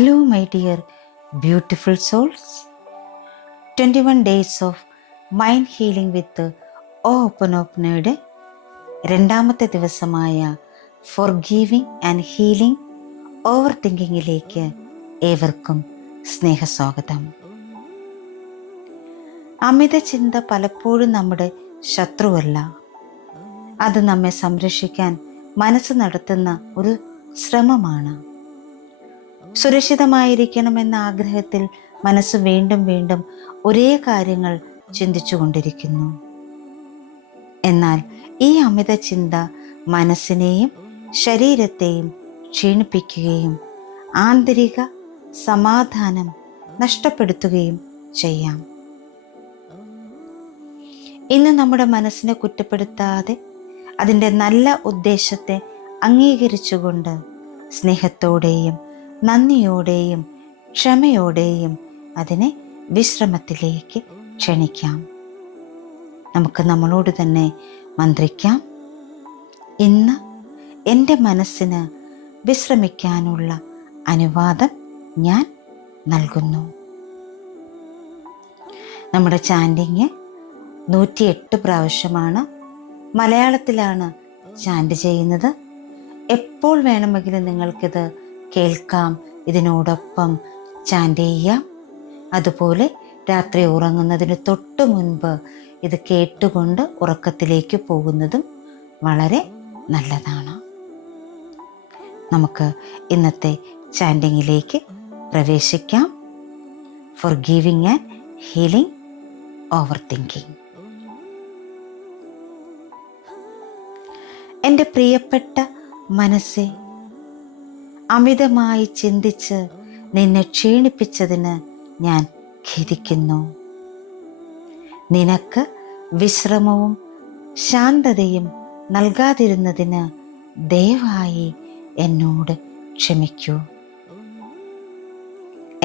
Hello my dear beautiful souls. 21 days of mind healing with ഓപ്പനോപ്പനയുടെ രണ്ടാമത്തെ ദിവസമായ forgiving and healing over തിങ്കിങ്ങിലേക്ക് ഏവർക്കും സ്നേഹസ്വാഗതം. അമിത ചിന്ത പലപ്പോഴും നമ്മുടെ ശത്രുവല്ല. അത് നമ്മെ സംരക്ഷിക്കാൻ മനസ്സ് നടത്തുന്ന ഒരു ശ്രമമാണ്. സുരക്ഷിതമായിരിക്കണമെന്ന ആഗ്രഹത്തിൽ മനസ്സ് വീണ്ടും വീണ്ടും ഒരേ കാര്യങ്ങൾ ചിന്തിച്ചു കൊണ്ടിരിക്കുന്നു. എന്നാൽ ഈ അമിത ചിന്ത മനസ്സിനെയും ശരീരത്തെയും ക്ഷീണിപ്പിക്കുകയും ആന്തരിക സമാധാനം നഷ്ടപ്പെടുത്തുകയും ചെയ്യാം. ഇന്ന് നമ്മുടെ മനസ്സിനെ കുറ്റപ്പെടുത്താതെ അതിൻ്റെ നല്ല ഉദ്ദേശത്തെ അംഗീകരിച്ചുകൊണ്ട് സ്നേഹത്തോടെയും നന്ദിയോടെയും ക്ഷമയോടെയും അതിനെ വിശ്രമത്തിലേക്ക് ക്ഷണിക്കാം. നമുക്ക് നമ്മളോട് തന്നെ മന്ത്രിക്കാം. ഇന്ന് എൻ്റെ മനസ്സിന് വിശ്രമിക്കാനുള്ള അനുവാദം ഞാൻ നൽകുന്നു. നമ്മുടെ ചാൻഡിങ് 108 പ്രാവശ്യമാണ്. മലയാളത്തിലാണ് ചാൻഡ് ചെയ്യുന്നത്. എപ്പോൾ വേണമെങ്കിലും നിങ്ങൾക്കിത് കേൾക്കാം, ഇതിനോടൊപ്പം ചാൻഡ് ചെയ്യാം. അതുപോലെ രാത്രി ഉറങ്ങുന്നതിന് തൊട്ട് മുൻപ് ഇത് കേട്ടുകൊണ്ട് ഉറക്കത്തിലേക്ക് പോകുന്നതും വളരെ നല്ലതാണ്. നമുക്ക് ഇന്നത്തെ ചാൻഡിങ്ങിലേക്ക് പ്രവേശിക്കാം. Forgiving and healing over thinking. എൻ്റെ പ്രിയപ്പെട്ട മനസ്സെ, അമിതമായി ചിന്തിച്ച് നിന്നെ ക്ഷീണിപ്പിച്ചതിന് ഞാൻ ഖേദിക്കുന്നു. നിനക്ക് വിശ്രമവും ശാന്തതയും നൽകാതിരുന്നതിന് ദയവായി എന്നോട് ക്ഷമിക്കൂ.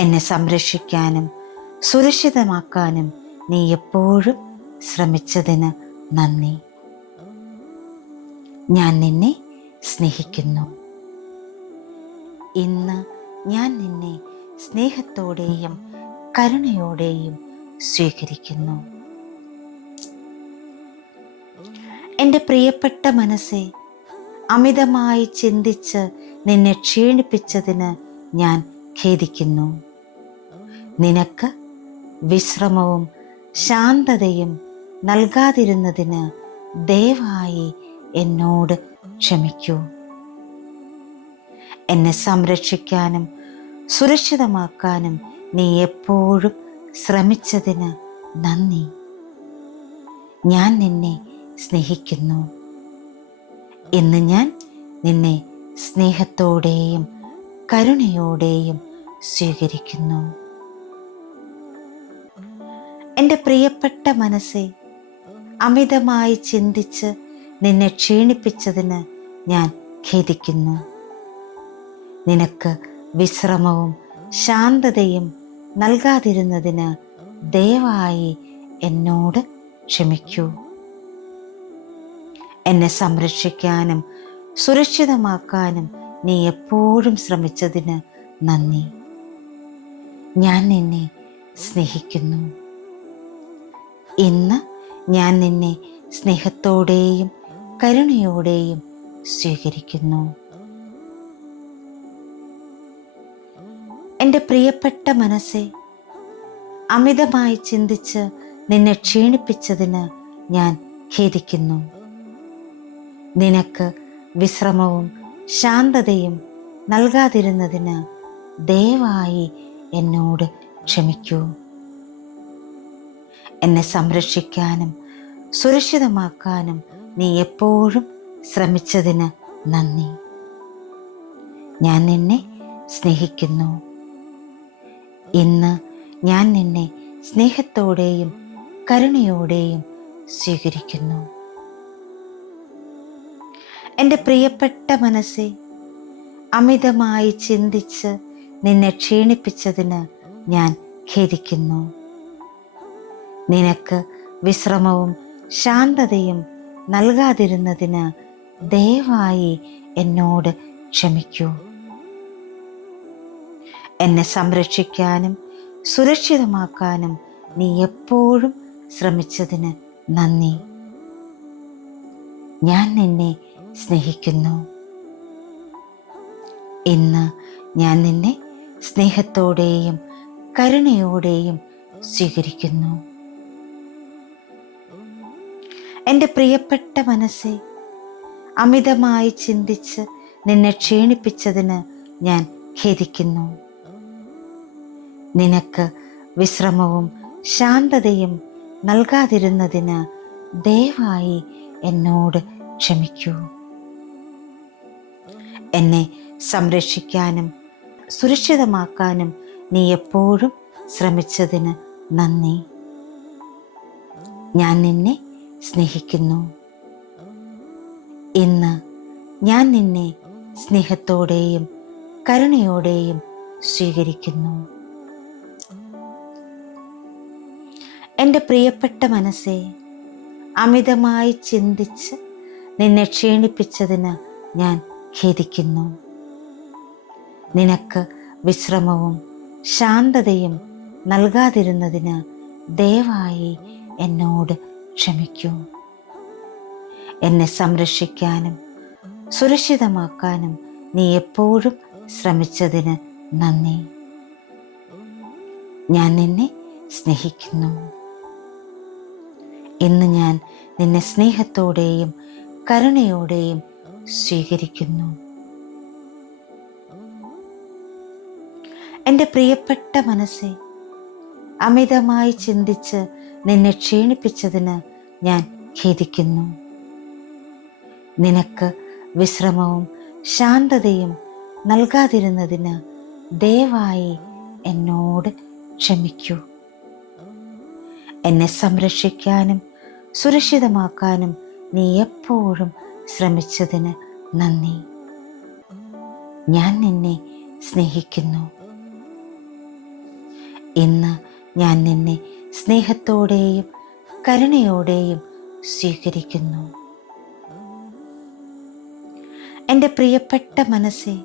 എന്നെ സംരക്ഷിക്കാനും സുരക്ഷിതമാക്കാനും നീ എപ്പോഴും ശ്രമിച്ചതിന് നന്ദി. ഞാൻ നിന്നെ സ്നേഹിക്കുന്നു. ഇന്ന് ഞാൻ നിന്നെ സ്നേഹത്തോടെയും കരുണയോടെയും സ്വീകരിക്കുന്നു. എൻ്റെ പ്രിയപ്പെട്ട മനസ്സെ, അമിതമായി ചിന്തിച്ച് നിന്നെ ക്ഷീണിപ്പിച്ചതിന് ഞാൻ ഖേദിക്കുന്നു. നിനക്ക് വിശ്രമവും ശാന്തതയും നൽകാതിരുന്നതിന് ദയവായി എന്നോട് ക്ഷമിക്കൂ. എന്നെ സംരക്ഷിക്കാനും സുരക്ഷിതമാക്കാനും നീ എപ്പോഴും ശ്രമിച്ചതിന് നന്ദി. ഞാൻ നിന്നെ സ്നേഹിക്കുന്നു. ഇന്ന് ഞാൻ നിന്നെ സ്നേഹത്തോടെയും കരുണയോടെയും സ്വീകരിക്കുന്നു. എൻ്റെ പ്രിയപ്പെട്ട മനസ്സെ, അമിതമായി ചിന്തിച്ച് നിന്നെ ക്ഷീണിപ്പിച്ചതിന് ഞാൻ ഖേദിക്കുന്നു. നിനക്ക് വിശ്രമവും ശാന്തതയും നൽകാതിരുന്നതിന് ദയവായി എന്നോട് ക്ഷമിക്കൂ. എന്നെ സംരക്ഷിക്കാനും സുരക്ഷിതമാക്കാനും നീ എപ്പോഴും ശ്രമിച്ചതിന് നന്ദി. ഞാൻ നിന്നെ സ്നേഹിക്കുന്നു. ഇന്ന് ഞാൻ നിന്നെ സ്നേഹത്തോടെയും കരുണയോടെയും സ്വീകരിക്കുന്നു. എൻ്റെ പ്രിയപ്പെട്ട മനസ്സെ, അമിതമായി ചിന്തിച്ച് നിന്നെ ക്ഷീണിപ്പിച്ചതിന് ഞാൻ ഖേദിക്കുന്നു. നിനക്ക് വിശ്രമവും ശാന്തതയും നൽകാതിരുന്നതിന് ദയവായി എന്നോട് ക്ഷമിക്കൂ. എന്നെ സംരക്ഷിക്കാനും സുരക്ഷിതമാക്കാനും നീ എപ്പോഴും ശ്രമിച്ചതിന് നന്ദി. ഞാൻ നിന്നെ സ്നേഹിക്കുന്നു. ഇന്ന് ഞാൻ നിന്നെ സ്നേഹത്തോടെയും കരുണയോടെയും സ്വീകരിക്കുന്നു. എൻ്റെ പ്രിയപ്പെട്ട മനസ്സെ, അമിതമായി ചിന്തിച്ച് നിന്നെ ക്ഷീണിപ്പിച്ചതിന് ഞാൻ ഖേദിക്കുന്നു. നിനക്ക് വിശ്രമവും ശാന്തതയും നൽകാതിരുന്നതിന് ദയവായി എന്നോട് ക്ഷമിക്കൂ. എന്നെ സംരക്ഷിക്കാനും സുരക്ഷിതമാക്കാനും നീ എപ്പോഴും ശ്രമിച്ചതിന് നന്ദി. ഞാൻ നിന്നെ സ്നേഹിക്കുന്നു. ഇന്ന് ഞാൻ നിന്നെ സ്നേഹത്തോടെയും കരുണയോടെയും സ്വീകരിക്കുന്നു. എൻ്റെ പ്രിയപ്പെട്ട മനസ്സെ, അമിതമായി ചിന്തിച്ച് നിന്നെ ക്ഷീണിപ്പിച്ചതിന് ഞാൻ ഖേദിക്കുന്നു. നിനക്ക് വിശ്രമവും ശാന്തതയും നൽകാതിരുന്നതിന് ദയവായി എന്നോട് ക്ഷമിക്കൂ. എന്നെ സംരക്ഷിക്കാനും സുരക്ഷിതമാക്കാനും നീ എപ്പോഴും ശ്രമിച്ചതിന് നന്ദി. ഞാൻ നിന്നെ സ്നേഹിക്കുന്നു. ഇന്ന് ഞാൻ നിന്നെ സ്നേഹത്തോടെയും കരുണയോടെയും സ്വീകരിക്കുന്നു. എൻ്റെ പ്രിയപ്പെട്ട മനസ്സെ, അമിതമായി ചിന്തിച്ച് നിന്നെ ക്ഷീണിപ്പിച്ചതിന് ഞാൻ ഖേദിക്കുന്നു. നിനക്ക് വിശ്രമവും ശാന്തതയും നൽകാതിരുന്നതിന് ദയവായി എന്നോട് ക്ഷമിക്കൂ. എന്നെ സംരക്ഷിക്കാനും സുരക്ഷിതമാക്കാനും നീ എപ്പോഴും ശ്രമിച്ചതിന് നന്ദി. ഞാൻ നിന്നെ സ്നേഹിക്കുന്നു. ഇന്ന് ഞാൻ നിന്നെ സ്നേഹത്തോടെയും കരുണയോടെയും സ്വീകരിക്കുന്നു. എൻ്റെ പ്രിയപ്പെട്ട മനസ്സെ, അമിതമായി ചിന്തിച്ച് നിന്നെ ക്ഷീണിപ്പിച്ചതിന് ഞാൻ ഖേദിക്കുന്നു. നിനക്ക് വിശ്രമവും ശാന്തതയും നൽകാതിരുന്നതിന് ദയവായി എന്നോട് ക്ഷമിക്കൂ. എന്നെ സംരക്ഷിക്കാനും സുരക്ഷിതമാക്കാനും നീ എപ്പോഴും ശ്രമിച്ചതിന് നന്ദി. ഞാൻ നിന്നെ സ്നേഹിക്കുന്നു. ഇന്ന് ഞാൻ നിന്നെ സ്നേഹത്തോടെയും കരുണയോടെയും സ്വീകരിക്കുന്നു. എൻ്റെ പ്രിയപ്പെട്ട മനസ്സെ,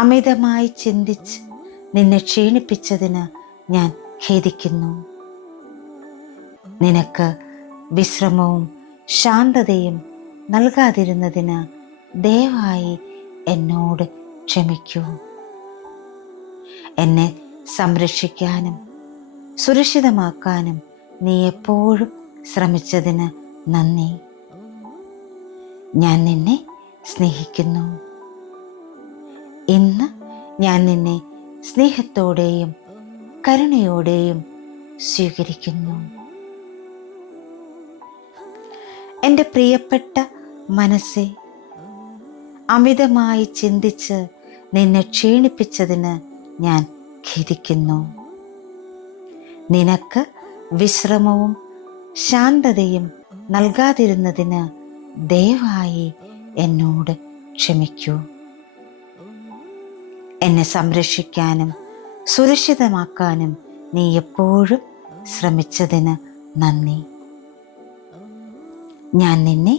അമിതമായി ചിന്തിച്ച് നിന്നെ ക്ഷീണിപ്പിച്ചതിന് ഞാൻ ഖേദിക്കുന്നു. നിനക്ക് വിശ്രമവും ശാന്തതയും നൽകാതിരുന്നതിന് ദയവായി എന്നോട് ക്ഷമിക്കൂ. എന്നെ സംരക്ഷിക്കാനും സുരക്ഷിതമാക്കാനും നീ എപ്പോഴും ശ്രമിച്ചതിന് നന്ദി. ഞാൻ നിന്നെ സ്നേഹിക്കുന്നു. ഇന്ന് ഞാൻ നിന്നെ സ്നേഹത്തോടെയും കരുണയോടെയും സ്വീകരിക്കുന്നു. എൻ്റെ പ്രിയപ്പെട്ട മനസ്സെ, അമിതമായി ചിന്തിച്ച് നിന്നെ ക്ഷീണിപ്പിച്ചതിന് ഞാൻ ഖേദിക്കുന്നു. നിനക്ക് വിശ്രമവും ശാന്തതയും നൽകാതിരുന്നതിന് ദയവായി എന്നോട് ക്ഷമിക്കൂ. എന്നെ സംരക്ഷിക്കാനും സുരക്ഷിതമാക്കാനും നീ എപ്പോഴും ശ്രമിച്ചതിന് നന്ദി. ഞാൻ നിന്നെ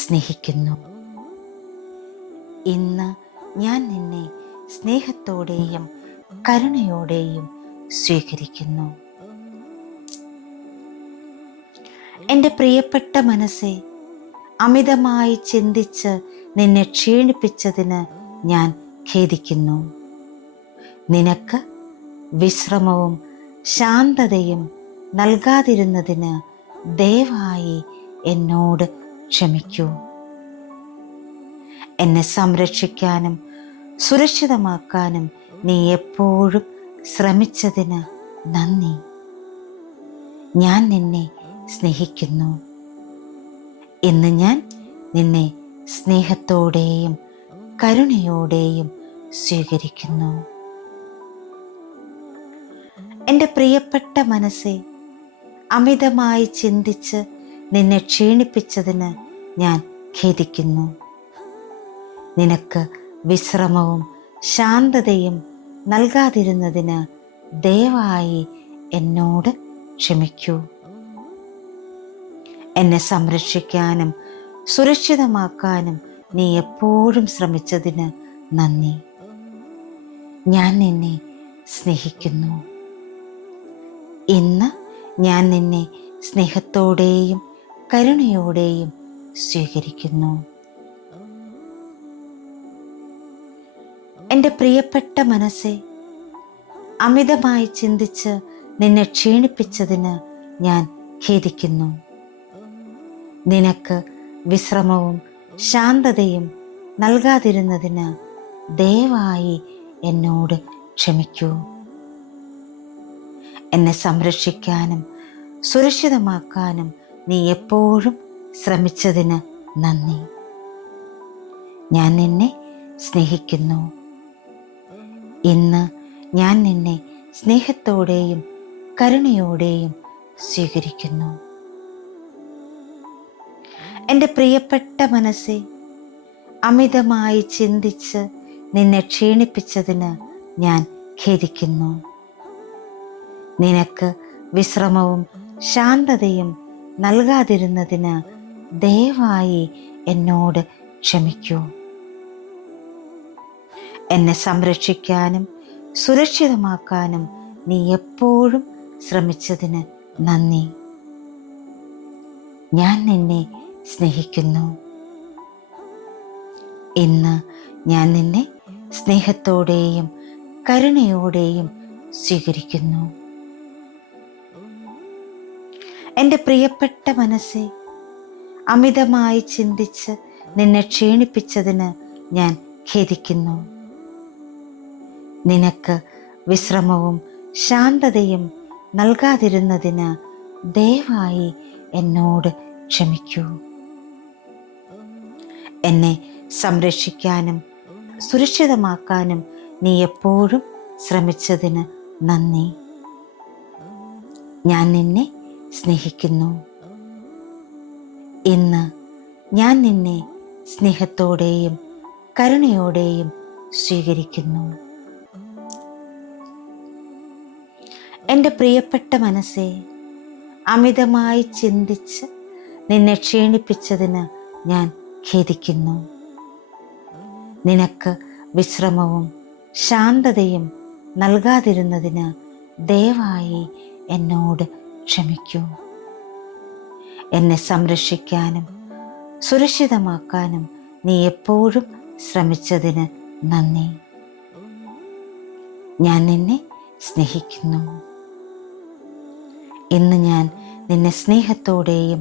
സ്നേഹിക്കുന്നു. ഇന്ന് ഞാൻ നിന്നെ സ്നേഹത്തോടെയും കരുണയോടെയും സ്വീകരിക്കുന്നു. എൻ്റെ പ്രിയപ്പെട്ട മനസ്സെ, അമിതമായി ചിന്തിച്ച് നിന്നെ ക്ഷീണിപ്പിച്ചതിന് ഞാൻ ഖേദിക്കുന്നു. നിനക്ക് വിശ്രമവും ശാന്തതയും നൽകാതിരുന്നതിന് ദയവായി എന്നോട് ക്ഷമിക്കൂ. എന്നെ സംരക്ഷിക്കാനും സുരക്ഷിതമാക്കാനും നീ എപ്പോഴും ശ്രമിച്ചതിന് നന്ദി. ഞാൻ നിന്നെ സ്നേഹിക്കുന്നു. ഇന്ന് ഞാൻ നിന്നെ സ്നേഹത്തോടെയും കരുണയോടെയും സ്വീകരിക്കുന്നു. എൻ്റെ പ്രിയപ്പെട്ട മനസ്സെ, അമിതമായി ചിന്തിച്ച് നിന്നെ ക്ഷീണിപ്പിച്ചതിന് ഞാൻ ഖേദിക്കുന്നു. നിനക്ക് വിശ്രമവും ശാന്തതയും നൽകാതിരുന്നതിന് ദയവായി എന്നോട് ക്ഷമിക്കൂ. എന്നെ സംരക്ഷിക്കാനും സുരക്ഷിതമാക്കാനും നീ എപ്പോഴും ശ്രമിച്ചതിന് നന്ദി. ഞാൻ നിന്നെ സ്നേഹിക്കുന്നു. ഇന്ന് ഞാൻ നിന്നെ സ്നേഹത്തോടെയും കരുണയോടെയും സ്വീകരിക്കുന്നു. എൻ്റെ പ്രിയപ്പെട്ട മനസ്സെ, അമിതമായി ചിന്തിച്ച് നിന്നെ ക്ഷീണിപ്പിച്ചതിന് ഞാൻ ഖേദിക്കുന്നു. നിനക്ക് വിശ്രമവും ശാന്തതയും നൽകാതിരുന്നതിന് ദയവായി എന്നോട് ക്ഷമിക്കൂ. എന്നെ സംരക്ഷിക്കാനും സുരക്ഷിതമാക്കാനും നീ എപ്പോഴും ശ്രമിച്ചതിന് നന്ദി. ഞാൻ നിന്നെ സ്നേഹിക്കുന്നു. ഇന്ന് ഞാൻ നിന്നെ സ്നേഹത്തോടെയും കരുണയോടെയും സ്വീകരിക്കുന്നു. എൻ്റെ പ്രിയപ്പെട്ട മനസ്സെ, അമിതമായി ചിന്തിച്ച് നിന്നെ ക്ഷീണിപ്പിച്ചതിന് ഞാൻ ഖേദിക്കുന്നു. നിനക്ക് വിശ്രമവും ശാന്തതയും നൽകാതിരുന്നതിന് ദയവായി എന്നോട് ക്ഷമിക്കൂ. എന്നെ സംരക്ഷിക്കാനും സുരക്ഷിതമാക്കാനും നീ എപ്പോഴും ശ്രമിച്ചതിന് നന്ദി. ഞാൻ നിന്നെ സ്നേഹിക്കുന്നു. ഇന്ന് ഞാൻ നിന്നെ സ്നേഹത്തോടെയും കരുണയോടെയും സ്വീകരിക്കുന്നു. എൻ്റെ പ്രിയപ്പെട്ട മനസ്സെ, അമിതമായി ചിന്തിച്ച് നിന്നെ ക്ഷീണിപ്പിച്ചതിന് ഞാൻ ഖേദിക്കുന്നു. നിനക്ക് വിശ്രമവും ശാന്തതയും നൽകാതിരുന്നതിന് ദയവായി എന്നോട് ക്ഷമിക്കൂ. എന്നെ സംരക്ഷിക്കാനും സുരക്ഷിതമാക്കാനും നീ എപ്പോഴും ശ്രമിച്ചതിന് നന്ദി. ഞാൻ നിന്നെ സ്നേഹിക്കുന്നു. ഇന്ന് ഞാൻ നിന്നെ സ്നേഹത്തോടെയും കരുണയോടെയും സ്വീകരിക്കുന്നു. എൻ്റെ പ്രിയപ്പെട്ട മനസ്സെ, അമിതമായി ചിന്തിച്ച് നിന്നെ ക്ഷീണിപ്പിച്ചതിന് ഞാൻ ഖേദിക്കുന്നു. നിനക്ക് വിശ്രമവും ശാന്തതയും നൽകാതിരുന്നതിന് ദയവായി എന്നോട് ക്ഷമിക്കൂ. എന്നെ സംരക്ഷിക്കാനും സുരക്ഷിതമാക്കാനും നീ എപ്പോഴും ശ്രമിച്ചതിന് നന്ദി. ഞാൻ നിന്നെ സ്നേഹിക്കുന്നു. ഇന്ന് ഞാൻ നിന്നെ സ്നേഹത്തോടെയും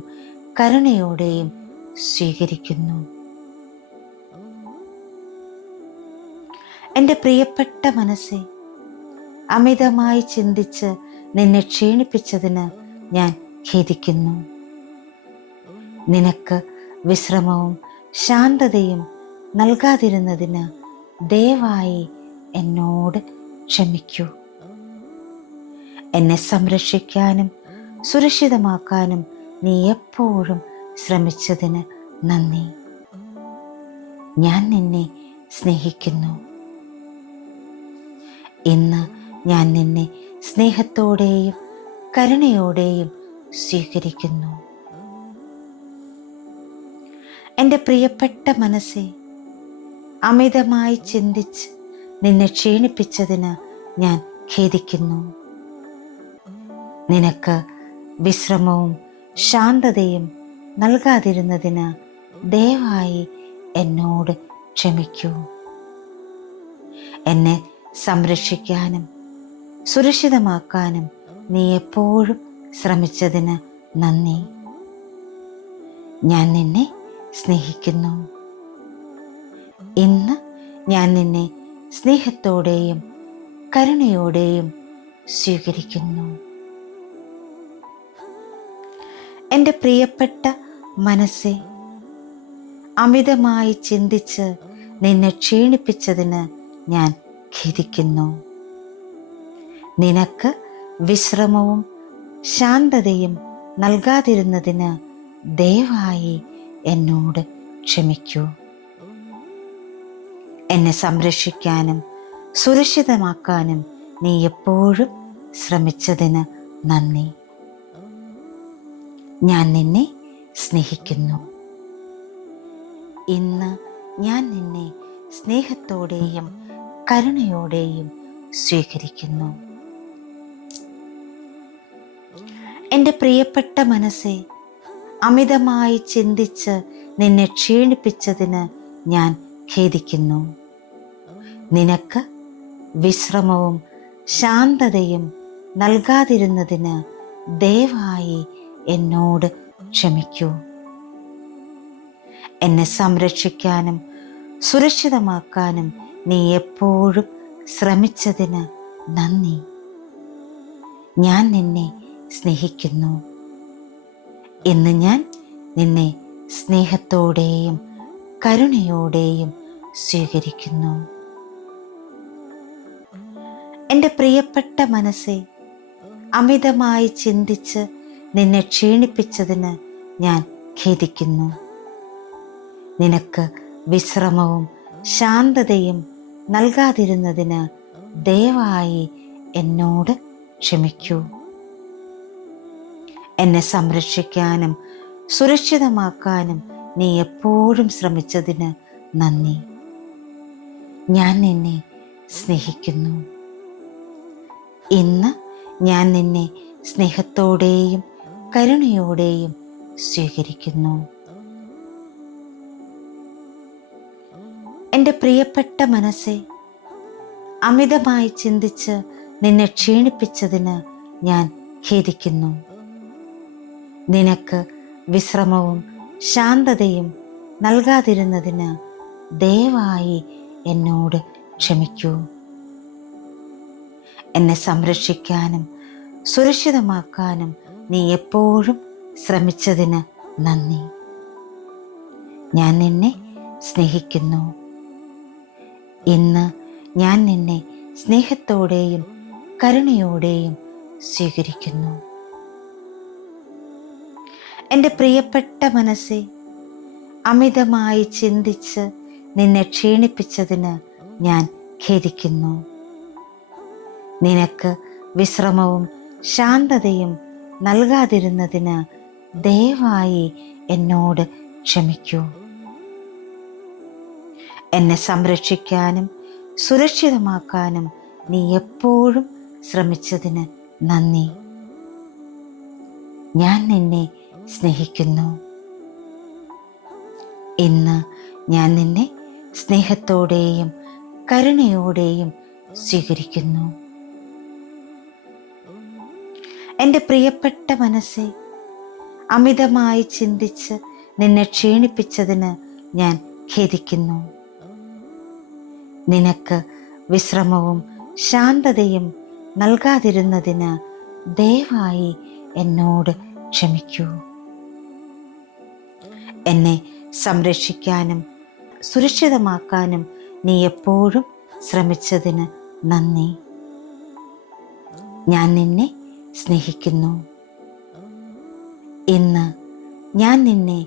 കരുണയോടെയും സ്വീകരിക്കുന്നു. എൻ്റെ പ്രിയപ്പെട്ട മനസ്സെ, അമിതമായി ചിന്തിച്ച് നിന്നെ ക്ഷീണിപ്പിച്ചതിന് ഞാൻ ഖേദിക്കുന്നു. നിനക്ക് വിശ്രമവും ശാന്തതയും നൽകാതിരുന്നതിന് ദയവായി എന്നോട് ക്ഷമിക്കൂ. എന്നെ സംരക്ഷിക്കാനും സുരക്ഷിതമാക്കാനും നീ എപ്പോഴും ശ്രമിച്ചതിന് നന്ദി. ഞാൻ നിന്നെ സ്നേഹിക്കുന്നു. ഇന്ന് ഞാൻ നിന്നെ സ്നേഹത്തോടെയും കരുണയോടെയും സ്വീകരിക്കുന്നു. എൻ്റെ പ്രിയപ്പെട്ട മനസ്സെ, അമിതമായി ചിന്തിച്ച് നിന്നെ ക്ഷീണിപ്പിച്ചതിന് ഞാൻ ഖേദിക്കുന്നു. നിനക്ക് വിശ്രമവും ശാന്തതയും നൽകാതിരുന്നതിന് ദയവായി എന്നോട് ക്ഷമിക്കൂ. എന്നെ സംരക്ഷിക്കാനും സുരക്ഷിതമാക്കാനും നീ എപ്പോഴും ശ്രമിച്ചതിന് നന്ദി. ഞാൻ നിന്നെ സ്നേഹിക്കുന്നു. ഇന്ന് ഞാൻ നിന്നെ സ്നേഹത്തോടെയും കരുണയോടെയും സ്വീകരിക്കുന്നു. എൻ്റെ പ്രിയപ്പെട്ട മനസ്സെ, അമിതമായി ചിന്തിച്ച് നിന്നെ ക്ഷീണിപ്പിച്ചതിന് ഞാൻ ഖേദിക്കുന്നു. നിനക്ക് വിശ്രമവും ശാന്തതയും നൽകാതിരുന്നതിന് ദയവായി എന്നോട് ക്ഷമിക്കൂ. എന്നെ സംരക്ഷിക്കാനും സുരക്ഷിതമാക്കാനും നീ എപ്പോഴും ശ്രമിച്ചതിന് നന്ദി. ഞാൻ നിന്നെ സ്നേഹിക്കുന്നു. ഇന്ന് ഞാൻ നിന്നെ സ്നേഹത്തോടെയും കരുണയോടെയും സ്വീകരിക്കുന്നു. എൻ്റെ പ്രിയപ്പെട്ട മനസ്സെ, അമിതമായി ചിന്തിച്ച് നിന്നെ ക്ഷീണിപ്പിച്ചതിന് ഞാൻ ഖേദിക്കുന്നു. നിനക്ക് വിശ്രമവും ശാന്തതയും നൽകാതിരുന്നതിന് ദയവായി എന്നോട് ക്ഷമിക്കൂ. എന്നെ സംരക്ഷിക്കാനും സുരക്ഷിതമാക്കാനും നീ എപ്പോഴും ശ്രമിച്ചതിന് നന്ദി. ഞാൻ നിന്നെ സ്നേഹിക്കുന്നു. ഇന്ന് ഞാൻ നിന്നെ സ്നേഹത്തോടെയും കരുണയോടെയും സ്വീകരിക്കുന്നു. എൻ്റെ പ്രിയപ്പെട്ട മനസ്സെ, അമിതമായി ചിന്തിച്ച് നിന്നെ ക്ഷീണിപ്പിച്ചതിന് ഞാൻ ഖേദിക്കുന്നു. നിനക്ക് വിശ്രമവും ശാന്തതയും നൽകാതിരുന്നതിന് ദയവായി എന്നോട് ക്ഷമിക്കൂ. എന്നെ സംരക്ഷിക്കാനും സുരക്ഷിതമാക്കാനും നീ എപ്പോഴും ശ്രമിച്ചതിന് നന്ദി. ഞാൻ നിന്നെ സ്നേഹിക്കുന്നു. ഇന്ന് ഞാൻ നിന്നെ സ്നേഹത്തോടെയും കരുണയോടെയും സ്വീകരിക്കുന്നു. എൻ്റെ പ്രിയപ്പെട്ട മനസ്സെ, അമിതമായി ചിന്തിച്ച് നിന്നെ ക്ഷീണിപ്പിച്ചതിന് ഞാൻ ഖേദിക്കുന്നു. നിനക്ക് വിശ്രമവും ശാന്തതയും നൽകാതിരുന്നതിന് ദയവായി എന്നോട് ക്ഷമിക്കൂ. എന്നെ സംരക്ഷിക്കാനും സുരക്ഷിതമാക്കാനും നീ എപ്പോഴും ശ്രമിച്ചതിന് നന്ദി. ഞാൻ നിന്നെ സ്നേഹിക്കുന്നു. ഇന്ന് ഞാൻ നിന്നെ സ്നേഹത്തോടെയും കരുണയോടെയും സ്വീകരിക്കുന്നു. എൻ്റെ പ്രിയപ്പെട്ട മനസ്സെ, അമിതമായി ചിന്തിച്ച് നിന്നെ ക്ഷീണിപ്പിച്ചതിന് ഞാൻ ഖേദിക്കുന്നു. നിനക്ക് വിശ്രമവും ശാന്തതയും നൽകാതിരുന്നതിന് ദയവായി എന്നോട് ക്ഷമിക്കൂ. എന്നെ സംരക്ഷിക്കാനും സുരക്ഷിതമാക്കാനും നീ എപ്പോഴും ശ്രമിച്ചതിന് നന്ദി. ഞാൻ നിന്നെ സ്നേഹിക്കുന്നു. ഇന്ന് ഞാൻ നിന്നെ സ്നേഹത്തോടെയും കരുണയോടെയും സ്വീകരിക്കുന്നു. എൻ്റെ പ്രിയപ്പെട്ട മനസ്സെ, അമിതമായി ചിന്തിച്ച് നിന്നെ ക്ഷീണിപ്പിച്ചതിന് ഞാൻ ഖേദിക്കുന്നു. നിനക്ക് വിശ്രമവും ശാന്തതയും നൽകാതിരുന്നതിന് ദയവായി എന്നോട് ക്ഷമിക്കൂ. എന്നെ സംരക്ഷിക്കാനും സുരക്ഷിതമാക്കാനും നീ എപ്പോഴും ശ്രമിച്ചതിന് നന്ദി. ഞാൻ നിന്നെ സ്നേഹിക്കുന്നു. ഇന്ന് ഞാൻ നിന്നെ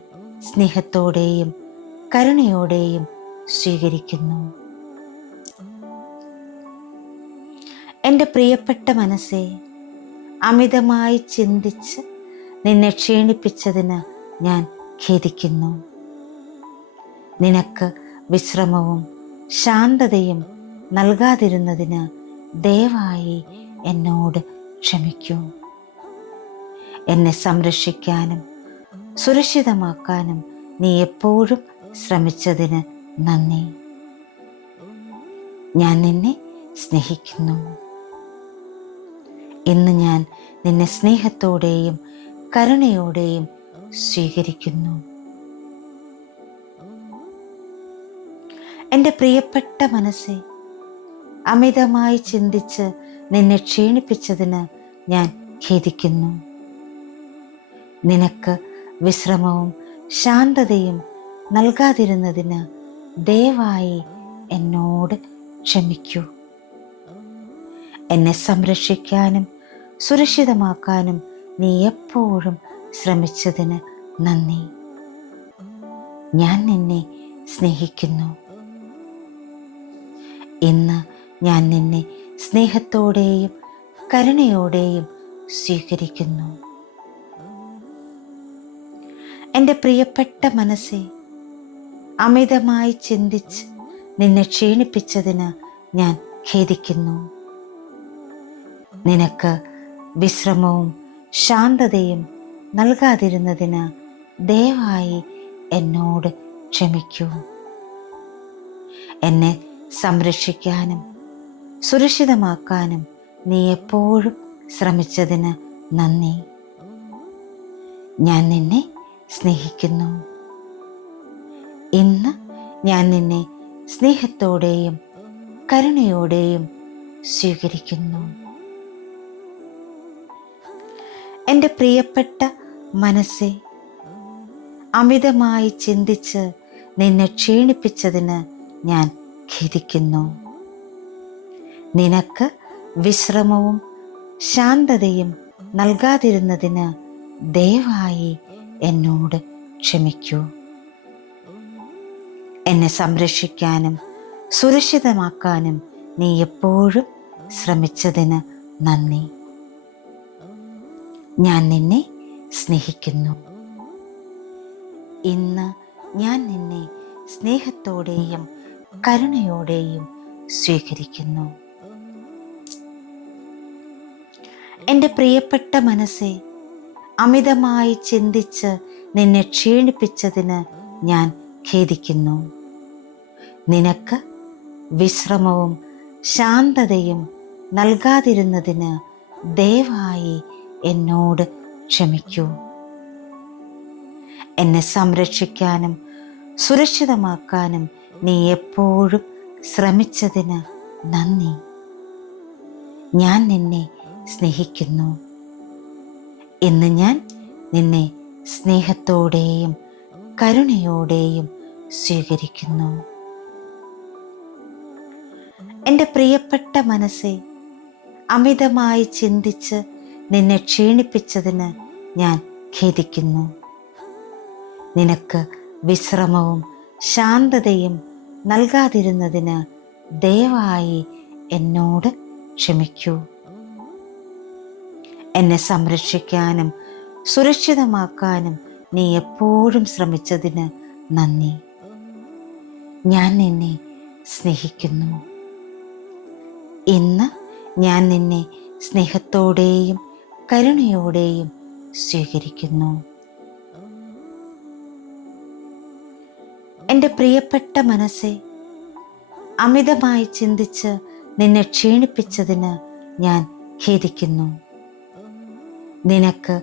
സ്നേഹത്തോടെയും കരുണയോടെയും സ്വീകരിക്കുന്നു. എൻ്റെ പ്രിയപ്പെട്ട മനസ്സെ, അമിതമായി ചിന്തിച്ച് നിന്നെ ക്ഷീണിപ്പിച്ചതിന് ഞാൻ ഖേദിക്കുന്നു. നിനക്ക് വിശ്രമവും ശാന്തതയും നൽകാതിരുന്നതിന് ദയവായി എന്നോട് ക്ഷമിക്കൂ. എന്നെ സംരക്ഷിക്കാനും സുരക്ഷിതമാക്കാനും നീ എപ്പോഴും ശ്രമിച്ചതിന് നന്ദി. ഞാൻ നിന്നെ സ്നേഹിക്കുന്നു. ഇന്ന് ഞാൻ നിന്നെ സ്നേഹത്തോടെയും കരുണയോടെയും സ്വീകരിക്കുന്നു. എൻ്റെ പ്രിയപ്പെട്ട മനസ്സെ, അമിതമായി ചിന്തിച്ച് നിന്നെ ക്ഷീണിപ്പിച്ചതിന് ഞാൻ ഖേദിക്കുന്നു. നിനക്ക് വിശ്രമവും ശാന്തതയും നൽകാതിരുന്നതിന് ദയവായി എന്നോട് ക്ഷമിക്കൂ. എന്നെ സംരക്ഷിക്കാനും സുരക്ഷിതമാക്കാനും നീ എപ്പോഴും ശ്രമിച്ചതിന് നന്ദി. ഞാൻ നിന്നെ സ്നേഹിക്കുന്നു. ഇന്ന് ഞാൻ നിന്നെ സ്നേഹത്തോടെയും കരുണയോടെയും സ്വീകരിക്കുന്നു. എൻ്റെ പ്രിയപ്പെട്ട മനസ്സെ, അമിതമായി ചിന്തിച്ച് നിന്നെ ക്ഷീണിപ്പിച്ചതിന് ഞാൻ ഖേദിക്കുന്നു. നിനക്ക് വിശ്രമവും ശാന്തതയും നൽകാതിരുന്നതിന് ദയവായി എന്നോട് ക്ഷമിക്കൂ. എന്നെ സംരക്ഷിക്കാനും സുരക്ഷിതമാക്കാനും നീ എപ്പോഴും ശ്രമിച്ചതിന് നന്ദി. ഞാൻ നിന്നെ സ്നേഹിക്കുന്നു. ഇന്ന് ഞാൻ നിന്നെ സ്നേഹത്തോടെയും കരുണയോടെയും സ്വീകരിക്കുന്നു. എൻ്റെ പ്രിയപ്പെട്ട മനസ്സെ, അമിതമായി ചിന്തിച്ച് നിന്നെ ക്ഷീണിപ്പിച്ചതിന് ഞാൻ ഖേദിക്കുന്നു. നിനക്ക് വിശ്രമവും ശാന്തതയും നൽകാതിരുന്നതിന് ദയവായി എന്നോട് ക്ഷമിക്കൂ. എന്നെ സംരക്ഷിക്കാനും സുരക്ഷിതമാക്കാനും നീ എപ്പോഴും ശ്രമിച്ചതിന് നന്ദി. ഞാൻ നിന്നെ സ്നേഹിക്കുന്നു. ഇന്ന് ഞാൻ നിന്നെ സ്നേഹത്തോടെയും കരുണയോടെയും സ്വീകരിക്കുന്നു. എൻ്റെ പ്രിയപ്പെട്ട മനസ്സെ, അമിതമായി ചിന്തിച്ച് നിന്നെ ക്ഷീണിപ്പിച്ചതിന് ഞാൻ ഖേദിക്കുന്നു. നിനക്ക് വിശ്രമവും ശാന്തതയും നൽകാതിരുന്നതിന് ദയവായി എന്നോട് ക്ഷമിക്കൂ. എന്നെ സംരക്ഷിക്കാനും സുരക്ഷിതമാക്കാനും നീ എപ്പോഴും ശ്രമിച്ചതിന് നന്ദി. ഞാൻ നിന്നെ സ്നേഹിക്കുന്നു. ഇന്ന് ഞാൻ നിന്നെ സ്നേഹത്തോടെയും കരുണയോടെയും സ്വീകരിക്കുന്നു. എൻ്റെ പ്രിയപ്പെട്ട മനസ്സെ, അമിതമായി ചിന്തിച്ച് നിന്നെ ക്ഷീണിപ്പിച്ചതിന് ഞാൻ ഖേദിക്കുന്നു. നിനക്ക് വിശ്രമവും ശാന്തതയും നൽകാതിരുന്നതിന് ദയവായി എന്നോട് ക്ഷമിക്കൂ. എന്നെ സംരക്ഷിക്കാനും സുരക്ഷിതമാക്കാനും നീ എപ്പോഴും ശ്രമിച്ചതിന് നന്ദി. ഞാൻ നിന്നെ സ്നേഹിക്കുന്നു. ഇന്ന് ഞാൻ നിന്നെ സ്നേഹത്തോടെയും കരുണയോടെയും സ്വീകരിക്കുന്നു. എൻ്റെ പ്രിയപ്പെട്ട മനസ്സെ, അമിതമായി ചിന്തിച്ച് നിന്നെ ക്ഷീണിപ്പിച്ചതിന് ഞാൻ ഖേദിക്കുന്നു. നിനക്ക്